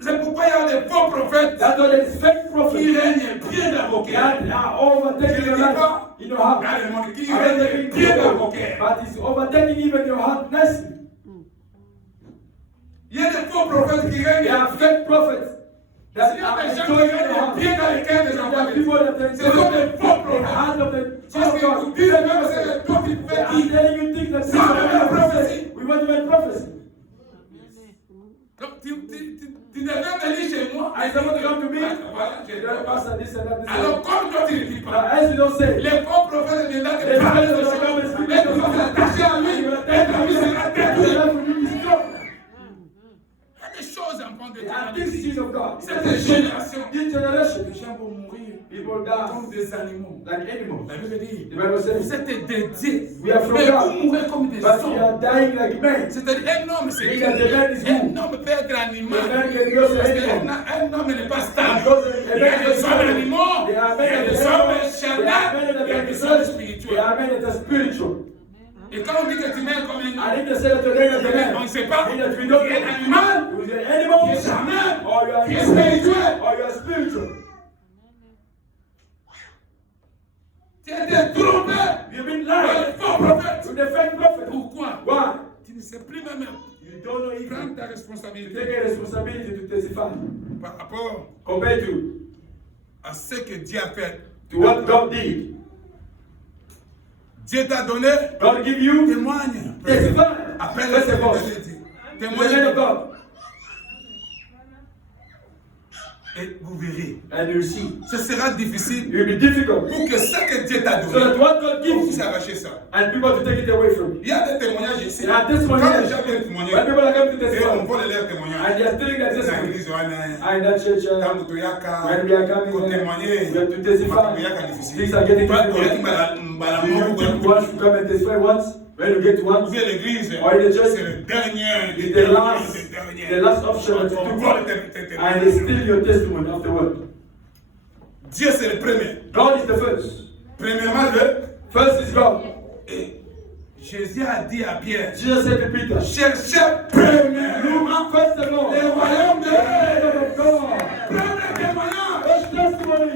C'est pourquoi il y a des faux prophètes. That's why there is fake prophets. Qui règnent bien d'avocats. That are overtaking your life. You know how? Dans le monde qui règnent bien d'avocats. But it's overtaking even your heart nicely. Il y a des faux prophètes qui règnent. There are fake prophets. Il y a des gens qui règnent bien dans les cœurs des enfants. Ce sont des faux prophètes. Parce qu'ils vous disent même que c'est le temps qui fait I'm telling you things that c'est la prophétie. we want to make prophecy. Donc tu devrais venir chez moi. I don't want to come to me. Pastor, this and that. Alors comme toi tu ne dis pas. As you don't say. Les faux prophètes de là de parler de ce et tu vas t'attacher à lui. Et ta vie sera détruite. Il y a des choses en train de dire. Cette génération. This generation. Les gens vont mourir. People die comme des animaux. like animals. La Bible dit, The Bible says, vous êtes dédiés. we are from Mais God, vous mourrez comme des but we hommes. are dying like men. C'est-à-dire, un homme, c'est Meaning that the man is un good. homme peut être animal. The man can be also Parce animal. qu'un homme n'est pas stable. Because Il y a des hommes animaux, There are il y a men des that hommes are charnels, il y a des hommes There spirituels. are men that are spiritual. Et quand on dit que tu mets comme un And homme, if they say that you're going to the on ne man, sait pas. meaning that we Tu don't es un animal, know. You're an animal, tu es charnel, or you are tu es spirituel. or you are spiritual. Tu as été trompé. You've been Par lied les faux prophètes. to the fake prophet. Pourquoi? Why? Tu ne sais plus même. You don't know even. Prends ta You responsabilité take a responsibility to testify. par rapport Compared to à ce que Dieu a fait. what God did. Dieu t'a donné, God give you témoigne. testify. Appelle First le of all, Dieu. the man Témoigne. of God. Et vous verrez. And you see. Ce sera difficile It will be difficult. pour que ce que Dieu t'a So that donné, what God on gives puisse you arracher ça. and people to take it away from you. Il y a des témoignages ici. There are testimonies. Quand les gens viennent témoigner, When people are coming to et on testify, vole leurs and témoignages. they are telling that Dans testimony, l'église, on a and that church, quand vous toyaka, when we are coming, pour we témoigner, have to testify. Things are getting difficult. You should come and testify once. When you get to once, Vous êtes l'église, or in the church, c'est le dernier, it's the last option that you on do, vole tes and they steal témoignages. your testimony afterward. Dieu c'est le premier. God is the first. Premièrement, le First is God. et Jésus a dit à Pierre, Jesus said to Peter, cherchez premièrement look first of all, le royaume de Dieu. of God. Premier témoignage. First testimony.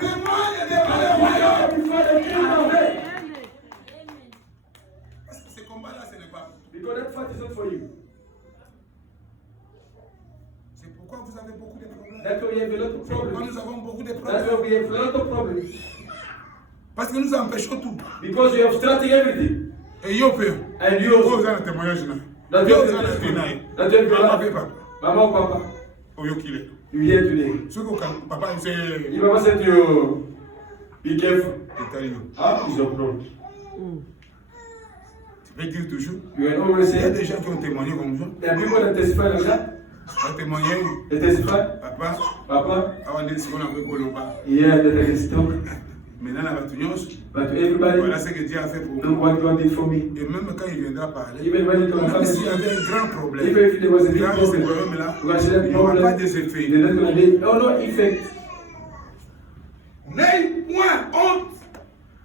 Témoigne devant le royaume. Before the kingdom of heaven. Parce que ce combat-là, ce n'est pas pour toi. Because that fight is not for you. C'est pourquoi vous avez beaucoup de problèmes. That's why we have a lot of Pourquoi problems. nous avons beaucoup de That's problèmes. why we have a lot of problems. Parce que nous empêchons tout. Because you have started everything. Et yo peut. And you Vous also. avez un témoignage là. That's Yo why vous you avez un have témoignage. That's why you Maman, have papa. Mama, Papa, Oh yo qu'il est. you here today. Ce que papa il sait. Your mama said to you, be careful. Italien. Ah, is your problem. Tu peux dire toujours. You can always Il y a say, des gens qui ont témoigné comme ça. there are people that testify like that. On a témoigné. They testify, Papa. Papa, Avant de ce qu'on appelle Koloba. yeah, that I can stop. Maintenant la batugnos. But to everybody, Voilà ce que Dieu a fait pour look moi. what God did for me. Et même quand il viendra parler. Even when it comes Même s'il y to avait un grand problème. even if there was a big Quand ce problem, problème-là, we can see that il n'y aura pas problem. des effets. They're not going to be, oh no, effect. N'ayez point honte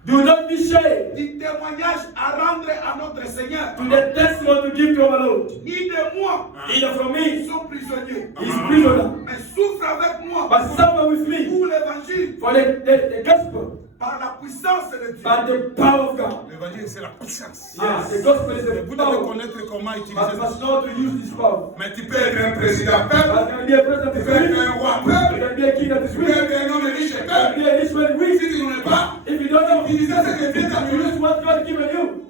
Do not be ashamed. Du témoignage à rendre à notre Seigneur. To the testimony to give to our Lord. Ni de moi. Either from me. Ils sont prisonniers. He's prisoner. Mais souffre avec moi. But suffer with me. Pour l'évangile. For the gospel. Par la puissance de Dieu. By the power of God. L'évangile, c'est la puissance. Yes. The gospel is the Vous power. devez connaître comment utiliser But you must know to use this power. Mais tu peux être un président peuple. But can be a president Tu of peux être the un roi You peuple. can be a king of this Tu peux week. être un homme riche You can peuple. be a rich man weak. Si tu n'en es pas, If you don't know, utilisez ce que Dieu t'a donné. use what God given you.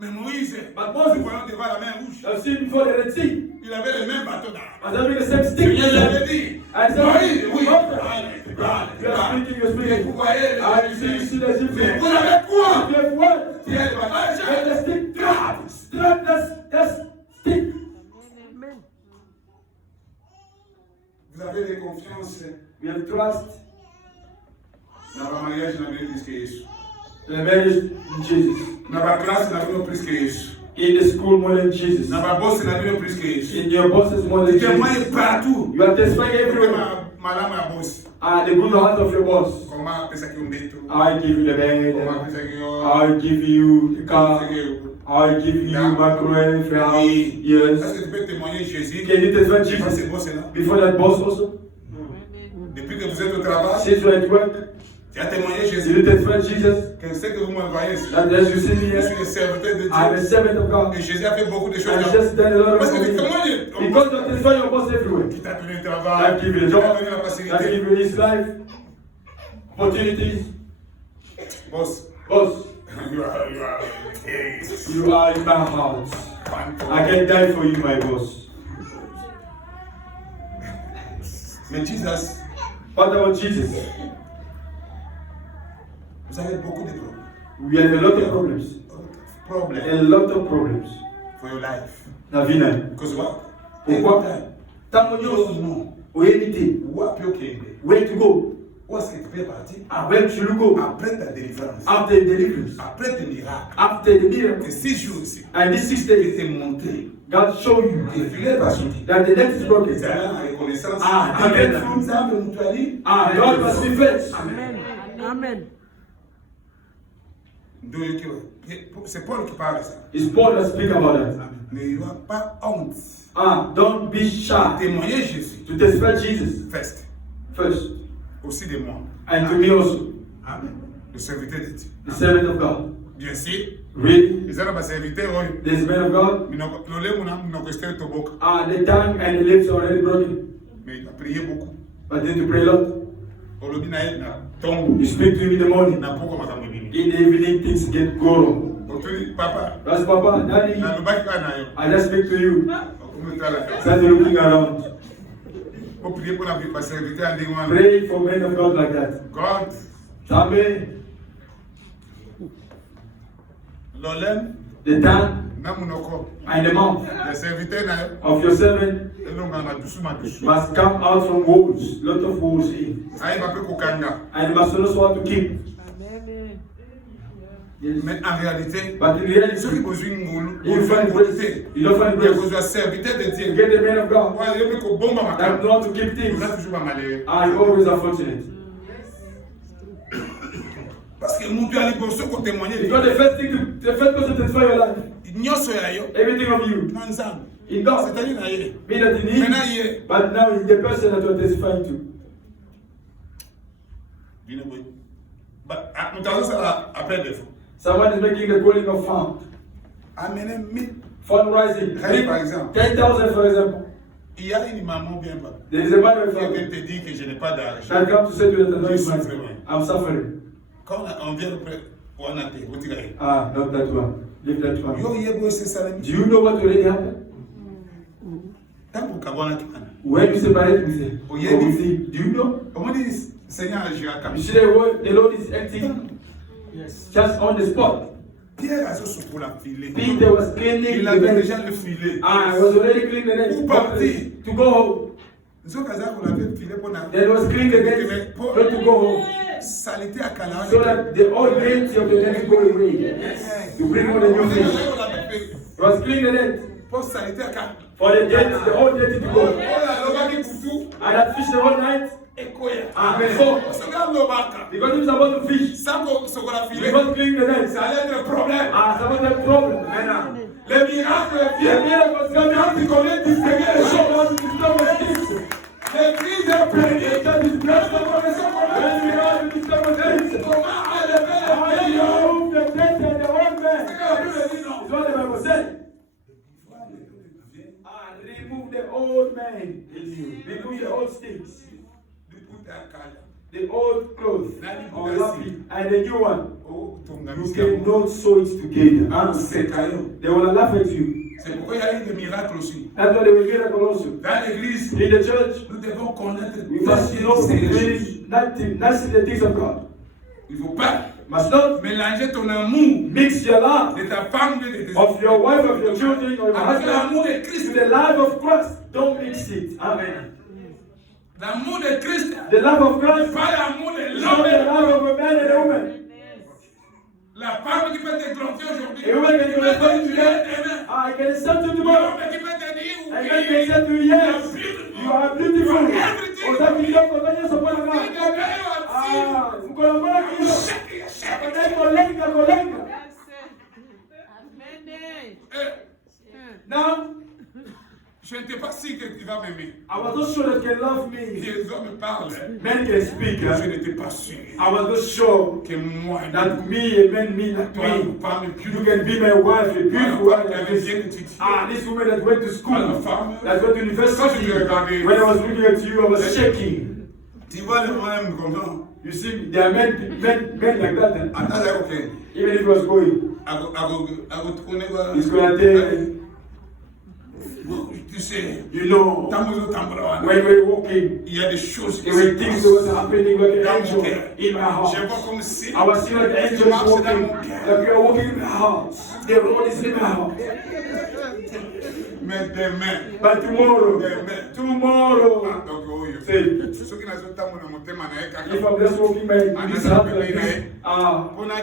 Mais Moïse, But nous Moses, voyons devant la mer rouge. I've seen before the Red Sea. Il avait le même bateau d'armes. Was having the same stick. Il avait dit, I said, Moïse, oui, Moses, allez, you are speaking, you're Et speaking. vous voyez, I see the mais Egyptians. vous avez quoi? You have what? Tu as le bagage. And the stick dropped. Strap that stick. Vous avez des confiances. We have trust. Dans le mariage, nous avons plus que Jésus. The marriage in Jesus. Dans la classe, nous avons plus que Jésus. In the school more than Jesus. Dans la bosse, nous avons plus que Jésus. In your bosses more than Tu Jesus. témoignes partout. You are testifying everywhere. Madame la bosse. The good heart of your boss. Comment appeler ça qui est un béton? I give you the Comment bed. appeler ça qui I give you the car. est I give you microwave, house. Yes. Est-ce que tu peux témoigner Jésus? Can you testify Devant ces Jesus bosses-là. before that boss also? Depuis que vous êtes au travail, Since you are at work, tu as témoigné did Jésus. you testify Jesus? Que c'est que vous m'envoyez ici. That as you see me Je suis here, le serviteur de I'm a Dieu. servant of God. Et Jésus a fait beaucoup de choses. I just done a lot of Parce que tu things. témoignes. Because you testify your boss everywhere. Qui t'a donné le I travail. give you a Qui t'a job. donné la I facilité. give you his life, opportunities. Boss. Boss, You are. you are in my heart. I can die for you, my boss. Mais Jesus, What about Jesus? vous avez beaucoup de problèmes. We have a lot of problems. A Problèmes lot of problems. for your life. Na vida. Because what? Pourquoi? Tango nyonso Non. oyebite Wapi okende? where to go, Où est-ce que tu peux partir? where should you go Après ta délivrance. after the deliverance, Après tes miracles. after the miracle, Tes 6 jours ici. and these 6 Il days, t'est monté. God show you Tes filets va sauter. that the net is broken. C'est la reconnaissance. Amen. Nzambe mutwali. God must be first. Amen. C'est Paul qui parle de ça. It's Paul that speak about that. N'ayez pas honte. Don't be shy Témoignez Jésus. to testify Jesus first, Aussi de moi. and to me also, Amen. Le serviteur de Dieu. the servant of God. Bien sûr. Really, Les autres serviteurs, this man of God. le muna mnokostel toboka. The tongue and the lips are already broken, Mais il a prié beaucoup. but then to pray a lot. Olobi na ye na tombe. You speak to him in the morning. Na poko makambo ebimi. In the evening, things get go wrong. Otuli papa. That's Papa, Daddy. Na lobaki ka na yo. I just speak to you. Okumutala. Start looking around. O prier pour la vie parce serviteur andi wana. Pray for men of God like that. God, Amen. lolem The tongue na munoko. and the mouth Le serviteur na yo. of your servant Elonga na dusu madusu. must come out from wounds, lot of wounds in. Ayi ba pe kokanga. And you must also want to keep. Yes. Mais en réalité, But in ceux qui reality, besoin ngulu, you find grace. You don't find il y a grace. besoin serviteur de You Dieu. get the man of God Ouais, il y a ko bomba that makambo. know how to keep things. On a toujours pas malheureux. You always are fortunate. Parce que mutu ali ko soko témoigner. Because the first person to testify your life, Nyoso ya yo. everything of you, Na nzambe. in God, C'est-à-dire na ye. mean that in Maintenant Him, ye. but now it's the person that you are testifying to. Bine boy. Ba mutazo sala appel de fou. Someone is making the calling of fund. Amener 1000. Fundraising. Hey, par exemple. 10,000 for example. Il y a une maman bien pas. There is a man of Qui God vient te dire que je n'ai pas d'argent. that comes to say to you that Je souffre, ouais. I'm suffering. Quand on vient près on a te retire. Not that one. Leave that one. Yo yebo c'est ça. Do you know what already happened? Tangu kabona kipana. When you separate with him, Oh, yeah. or with him, do you know? Comment dit Seigneur agira comme You see the Lord is acting just on the spot. Pierre a ce pour la filet. Peter was cleaning Il the avait net. déjà le filet. I was already cleaning the net. Où partir? To go home. Nous avons qu'on avait filé pour na. Then was cleaning the net, not to go home. Saleté à Canaan. So that the old dirty of the net go away. You bring on the new fish. He was cleaning the net Pour saleté à Canaan. for the old dirty to go. Oh là là, on va dire pour tout. And that fish the whole night. Amen. Because if it's about to fish, we must clean the net. Ça allait être un problème. Ça va être un problème. Maintenant, Les miracles viennent. les miracles, quand tu connais distinguer les choses, tu distingues les things. Les crises est payée. Et quand tu distingues les miracles, tu distingues les things. Comment enlever les How you remove the dead and the old man? C'est que la Bible dit non. It's what the Bible said. Remove the old man in you. Remove the old sticks. The old clothes or lappy and the new one. You cannot sew it together. They will laugh at you. C'est pourquoi il y a eu des miracles aussi. That's why they will get also. Dans l'église, In the church, nous devons connaître we must know that's the things of God. Il ne faut pas Must not mélanger ton amour mix your love de ta femme et de tes of your wife, of your children, or your avec husband l'amour de to Christ. the life of Christ. Don't mix it. Amen. L'amour de Christ, The love of Christ pas l'amour de is not the l'homme. love of a man and a woman. La femme qui peut te gronder aujourd'hui, A woman can qui peut confess te to tuer that. demain. I can accept you tomorrow. L'homme qui peut te dire And oui, man can say to you, yes, you are beautiful. Everything. Utakiwa kufanya sopa na il ng'ombe. devait aussi. Mkolamana kilo. Apataye kolenga. Now, Je n'étais pas sûr que tu vas m'aimer. I was not sure that you can love me. Les hommes parlent. Men can speak. Je n'étais pas sûr I was not sure que moi, that me, a man, me, like toi, me, une femme you can be my wife, a beautiful wife qui like avait this. bien étudié. This woman that went to school, Ah, la femme. that went to Quand university. je te regardais, When I was looking at you, I was shaking. tu vois les hommes comme ça. You see, there are men like that. Attends, ok. Even if he was going, he's going to tell, tu sais, you know, when we're walking, il y a des choses qui there were things that was happening like an angel in my heart. Je vois comme si I was seeing like the angels walking, like we are walking in my heart. The road is in my heart. mais demain, But tomorrow, say, ceux qui n'ont pas mon motema na if I'm just walking by this heart like this,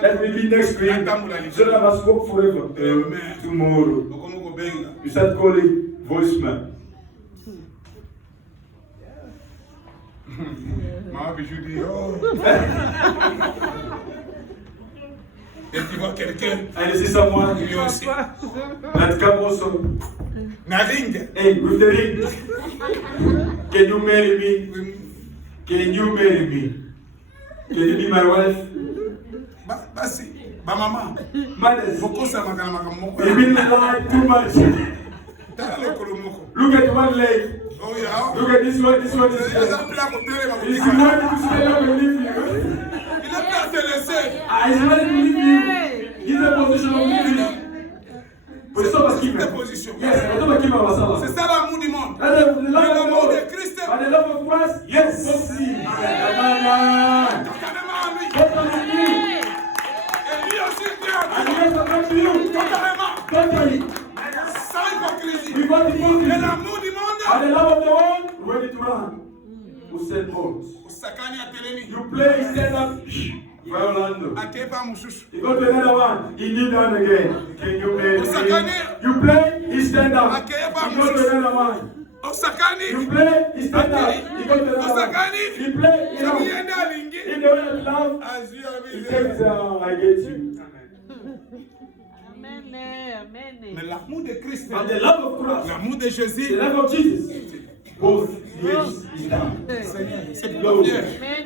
that will be next week. So that I must walk forever. Tomorrow, you start calling voicemail. Maman Bijou dit, oh. Et tu vois quelqu'un, And you see someone lui aussi. that come also, Naring, hey, with the ring. Can you marry me? Can you marry me? Can you be my wife? basi, ba maman, Mothers, bokosa makana makamoko. you really lie too much. Tala le kolomoko. Look at one leg. Oh yeah. Look at this one is Il est appelé à côté, He's ready to stay up and leave you. il est prêt à te laisser. He's ready to leave you. He's in a position of leaving you. But it's not a keeper. Position. Yes, it's not a keeper of Masala. C'est ça l'amour du monde. And the love of the L'amour Lord de Christ. and the love of Christ, yes. See. Amen. Totalement à lui. Totally me. Et lui aussi Dieu. And yes, I come to you. Totalement. Totally. Sans hypocrisie. We want the Et people. l'amour du monde. And the love of the world, ready to run. Who said bones? Sakani a telemi. You play, stand up. Orlando. Akepa mususu. You go to another one. He kneel down again. Can you play? Osakani. You play, he stand up. Okay, You go to another one. Osakani. You play, he stand up. You go to another one. Osakani. He play, you know. Sabienda alingi. In the way of love, he says, I get you. Mais l'amour de Christ, And the love of Christ, l'amour de Jésus, the love of Jesus, both yes is down. c'est pour Pierre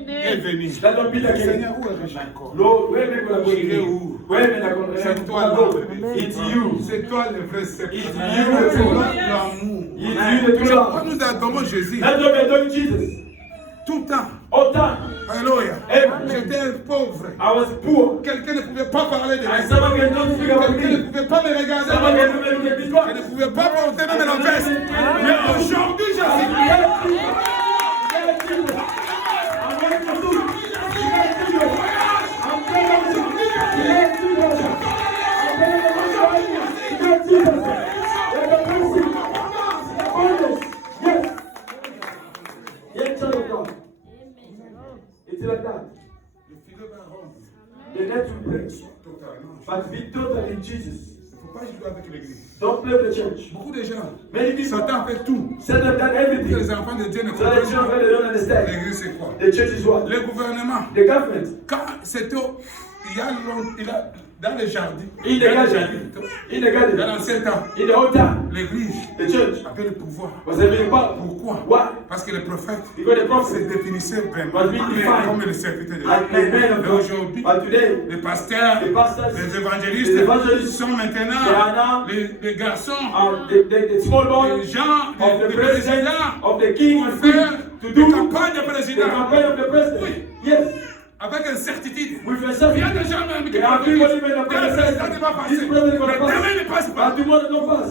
est venu. That don't be like Seigneur, où est Jacob? Lord, where make we J'irai go? où? Where make we C'est toi go? l'amour. It's you. C'est toi le vrai secret. It's C'est you. toi l'amour. It's you the true Pourquoi love. nous adorons Jésus That's what we're doing, Jesus. tout le temps? All time. Alléluia. Amen. J'étais pauvre. I was poor. Quelqu'un ne pouvait pas parler de moi. And someone cannot speak about Quelqu'un ne me. pouvait pas me regarder. Someone cannot look at me. Je ne pouvais pas porter même la veste. Mais aujourd'hui, je suis It's like that. The net will break. But be total in Jesus. pas jouer avec l'église. Don't play with the church. Beaucoup de gens, Many people, Satan fait tout. Satan done everything. Les enfants de Dieu ne So the children, comprennent they don't pas. understand. L'église, c'est quoi? The church is what? Le gouvernement. The government. Quand c'était dans les jardins, In the garden. In the garden. dans l'ancien temps, In the old time. l'église The church avait le pouvoir. was having power. Pourquoi? Why? Parce que les prophètes Because the se prophet définissaient vraiment was being defined comme les serviteurs de as the men of Dieu. God. Aujourd'hui, But today, les pasteurs, the pastors, les évangélistes the evangelists sont they are maintenant now les garçons, the small boys les gens, of the les president, présidents of the king, pour and queen, faire to des do campagnes de the président. campaign of the president. Oui. Yes. Avec incertitude. With Il y a yourself. des gens même qui There are pensent que people even in the le président ne va president. passer. This president is going Mais to pass. demain ne passe pas. But tomorrow don't pass.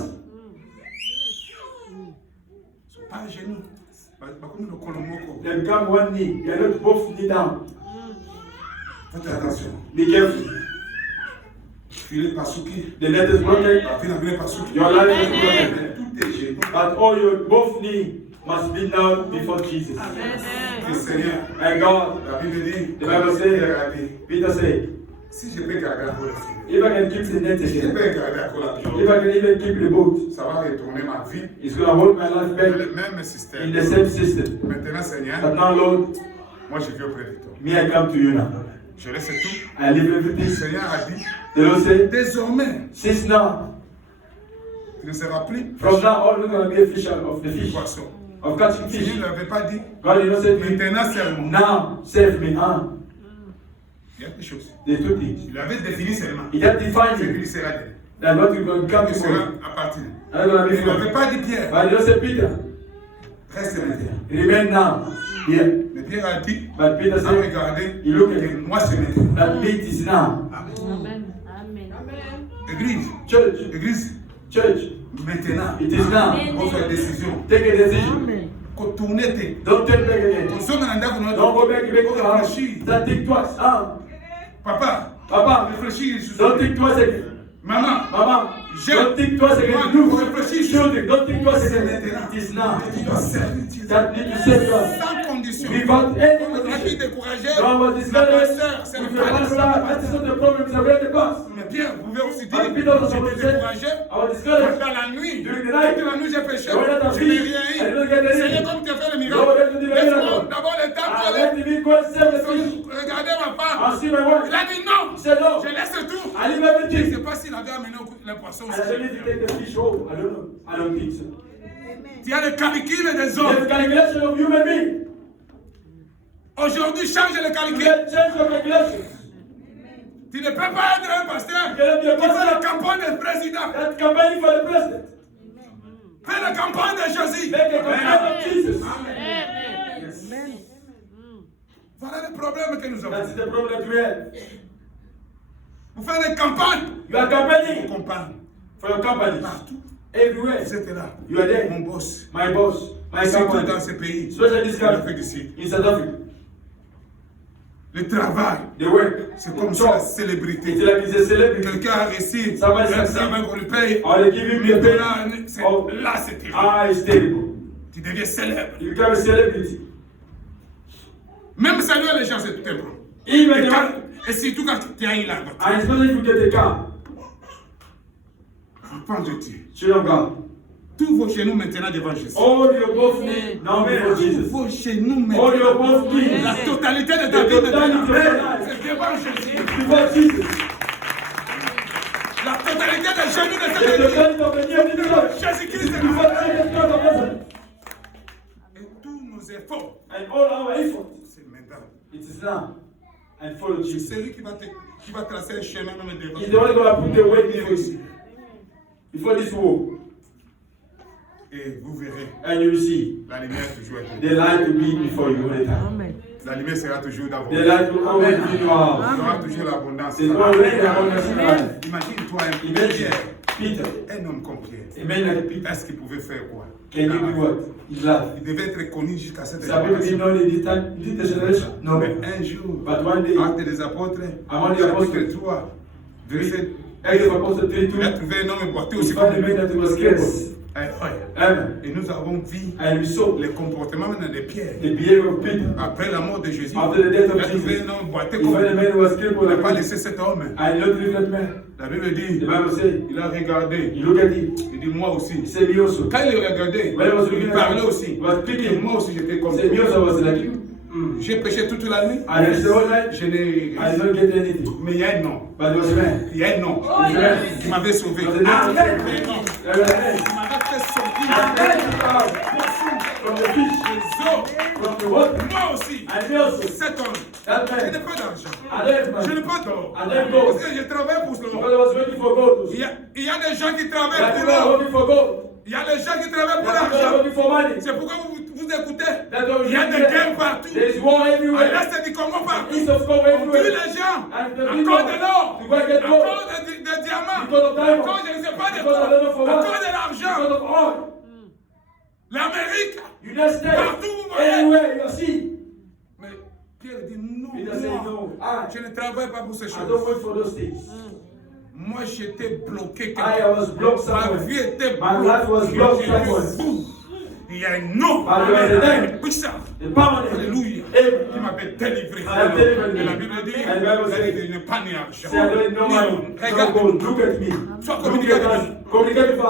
Ils ne sont pas à genoux. Comme le Colomoko. They become one knee. They are not both knee down. Faites attention. Be careful. Filet Pasuki. The net is broken. Filet Pasuki. Your life is broken. Tout est genoux. But all your both knee must be down before Jesus. Le Seigneur. And God, La Bible dit. the Bible says, Regardez. Peter said, Si je peux garder encore le filet. if I can keep the net Si je again, peux garder encore la if piole. I can even keep the boat, Ça va retourner ma vie. it's going to hold my life Dans back le même in système. the same system. Maintenant, Seigneur, But now, Lord, moi je viens auprès de toi. me, I come to you now. Je laisse tout. I leave Le everything. Seigneur a dit, The Lord said, désormais, since now, tu ne seras plus from now on, we're going to be a fisher of the fish, poisson. of catching Le fish. Seigneur ne l'avait pas dit. God did not say to me, Maintenant seulement. now save me. Il y a quelque chose. The two things. Il avait défini seulement. He just Ce defined qui it. lui sera donné. That what is going to come Il to sera me. à partir. I'm going to be Il n'avait from. pas dit Pierre. But he don't say Peter. Reste maintenant. Remain now. Here. Mais Pierre a dit, But Peter sans said, regarder, il look at que moi c'est maintenant. that meat is now. Amen. Amen. Église, Church. église, Church. maintenant. It is now. On fait une décision. Take a decision. Amen. Qu'on tourne tes. Don't turn back again. On somme dans le Don't go back to the On house. réfléchit. Don't think twice. Papa, Papa, réfléchis sur don't think twice again. Maman, Mama, Je- don't think twice again. Moi, Look, on réfléchit. children, don't think twice C'est again. maintenant. It is now. Tu dois servir Dieu. That need to save God. Sans condition. Without any On a été condition. découragé. God was Ma discouraged pasteur, c'est with le the pas pastor. That is not the problem. It's already the past. Mais Pierre, vous pouvez aussi dire, But Peter was j'étais découragé. I was discouraged. Dans la nuit, During the night. dans la nuit j'ai péché. When I was Je n'ai weak, rien I didn't get eu. anything. Seigneur, comme tu as fait le Lord, let me miracle, do the laisse-moi miracle. d'abord le temps I pour let aller me go and save the fish. regarder ma femme. I'll see my wife. Il a dit non. He said no. Je laisse tout. I leave Je ne everything. sais pas s'il avait amené les poissons. And I don't need to take the fish home. I don't know. I don't think so. Tu as le calcul des There's a hommes. calculation of human being. Aujourd'hui, change le You calcul. can change your calculations. Tu ne peux pas être un pasteur You cannot be a qui fait la pastor campagne du président. that campaigning for the president. Fais la campagne de Jésus. Make a campaign of Jesus. Amen. Voilà le problème que nous That avons. is the problem that we have. Vous faites des campagnes. You are campaigning Campagne. for your company. Partout. Everywhere. Vous êtes là. You are there. Mon boss. My boss. My Surtout company. dans ces pays. Especially this En Afrique country. du Sud. In South Africa. Le travail. The work. C'est comme The ça la job. célébrité. It's like he's a celebrity. Quelqu'un a réussi. Ça va Le succès. travail qu'on lui paye. Or they give him Mais the pay. Oh. là, c'est terrible. Ah, it's terrible. Tu deviens célèbre. You become a celebrity. Même saluer les gens, c'est tout important. Even Et, the et surtout quand tu as eu la voiture. and especially if you get a car. Enfant de Dieu. Children of God. Tous vos genoux maintenant devant Jésus. All your both knees now before Tous Jesus. vos genoux All your maintenant. both knees La totalité de ta The vie totality maintenant. of your life. C'est devant Jésus. before Jesus. La totalité des genoux de The ta vie. totality of the near future. Jésus-Christ est Before devant. Jesus Christ of Nazareth. Et tous nos efforts, And all our efforts. c'est maintenant. It is now. And follow C'est Jesus. celui qui va tracer un chemin même devant. He's the one going to put the way before you. Before this war. Et vous verrez, And you will see la lumière toujours est the light will be before you all the time. Amen. La lumière sera toujours dans vos The vies. light will always be in your Il y house. aura toujours l'abondance. There's always abundance in life. Imagine-toi un Imagine Peter. un homme comme Pierre. A man like Peter. Est-ce qu'il pouvait faire quoi? Can you do what? His life. Il devait être connu jusqu'à cette Some people didn't génération. know in this generation. No. Mais un jour, But one day, Acte des Apôtres, Among the chapitre Apostles, 3, verset, Acts of Apostles 3:2, il a trouvé un homme boiteux he aussi found comme a lui. man that was scarce. Et nous avons vu les comportements de Pierre. Après la mort de Jésus, il a trouvé un homme boiteux comme il n'a pas laissé cet homme. La Bible dit, il a regardé. Il dit, moi aussi. Quand il regardait, il parlait aussi. Et moi aussi, j'étais comme ça. J'ai prêché toute la nuit. Je n'ai rien. Mais il y a un nom. Il y a un nom qui m'avait sauvé. Il m'avait fait sortir. Moi aussi, cet homme, je n'ai pas d'argent, je n'ai pas d'or, parce que je travaille pour l'or. Il y a des gens qui travaillent pour l'or. Il y a des gens qui travaillent pour l'argent. C'est pourquoi vous écoutez. Il y a des guerres partout. À l'est du Congo partout. On tue les gens. Encore de l'or. Encore des diamants. Encore je ne sais pas de quoi. Encore de l'argent. L'Amérique. Partout vous voyez. Mais Pierre dit non. Je ne travaille pas pour ces choses. Moi j'étais bloqué. Ma vie était bloquée. Il y a un nom. Puissant. Alléluia. Il m'avait délivré. Et la Bible dit il n'est pas né argent. Regarde. Sois communiqué avec lui.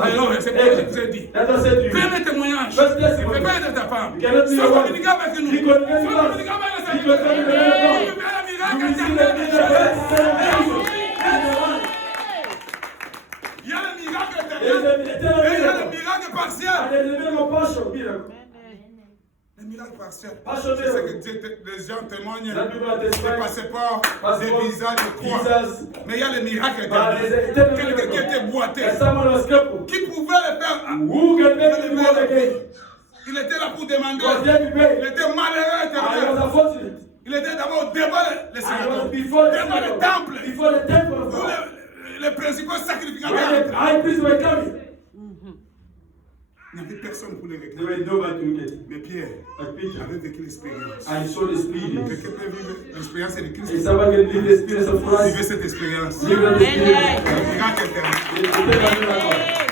Alors, c'est pourquoi je vous ai dit. Fais mes témoignages. Ne fais pas de ta femme. Sois communiqué avec nous. Sois communiqué avec nous. Il y a le miracle éternel. Et il y a le miracle partiel. Le miracle partiel. C'est ce que les gens témoignent. Des passeports, des visas, des croix. Mais il y a le miracle éternel. Quelqu'un qui était boité. Qui pouvait le faire. Il était là pour demander. Il était malheureux éternel. Il était d'abord devant les synagogues, devant le temple, où les principaux sacrificateurs. Il n'y avait personne pour les réclamer. Mais Pierre avait vécu l'expérience. Quelqu'un peut vivre l'expérience de Christ. Vivez cette expérience. Le miracle éternel.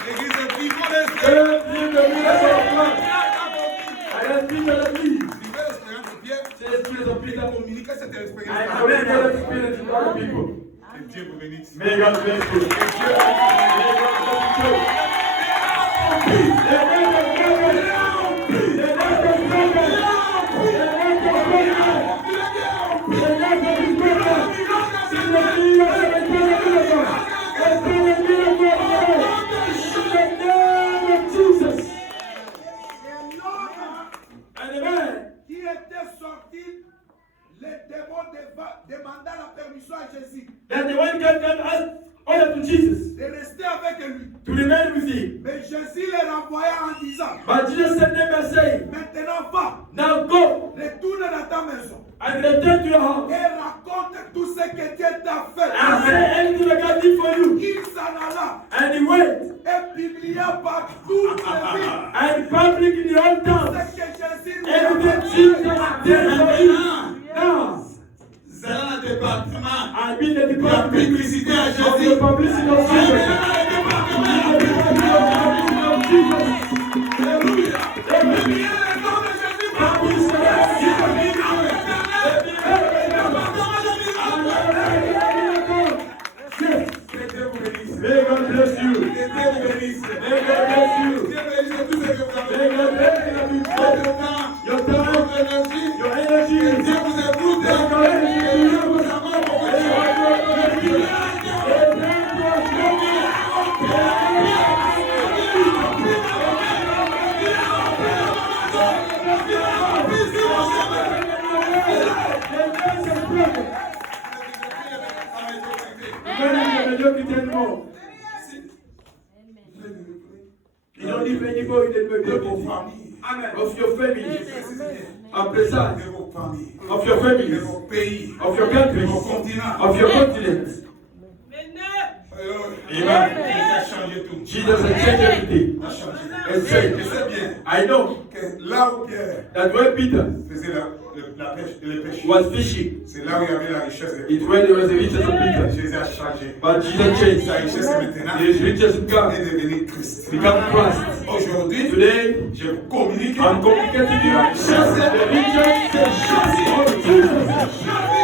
L'église est vivant l'expérience. Vivez l'expérience de Pierre. Communiquez cette expérience. Que Dieu vous bénisse. May God bless you. Qui était sorti, les démons demanda la permission à Jésus. Then the one God asked order to Jesus De rester avec lui. to remain with him. Mais Jésus les renvoya en disant, But Jesus sent them and said, maintenant va, now go retourne dans ta maison and return to your house et raconte tout ce que Dieu t'a fait. and say anything that God did for you. Il s'en alla And he went et publia par toutes les villes and public in the whole town ce que Jésus lui everything a Jesus fait. did for you. Now, C'est un département I've been the de department publicité à of the Jésus. publicity of Jesus. Alléluia. Publiez le nom de Jésus partout. Que Dieu vous bénisse. May God bless you. Que Dieu vous bénisse. May God bless you. Dieu bénisse tout ce que vous avez May God bless fait. you. Votre temps, Your time, votre énergie, your que energy, Dieu vous écoute. May God bless you. Vous savez pourquoi Dieu You don't leave anybody that may be of your family, après ça, de vos familles, of your de family, vos pays, of your de countries, vos continents. of your continent. Amen. Amen. Il a changé tout. Jesus has changed everything. Il a changé. And Je said, sais bien I know que C'est là où Pierre That's where Peter faisait la pêche, les pêches. was fishing. C'est là où il y avait la richesse. It's where there was the riches of Peter. Jésus a changé. But Jesus changed. Sa richesse est maintenant. His riches come. Il est devenu Christ. Become Christ. Aujourd'hui, Today, je communique I'm communicating to you. la richesse. The riches, the riches of Jesus.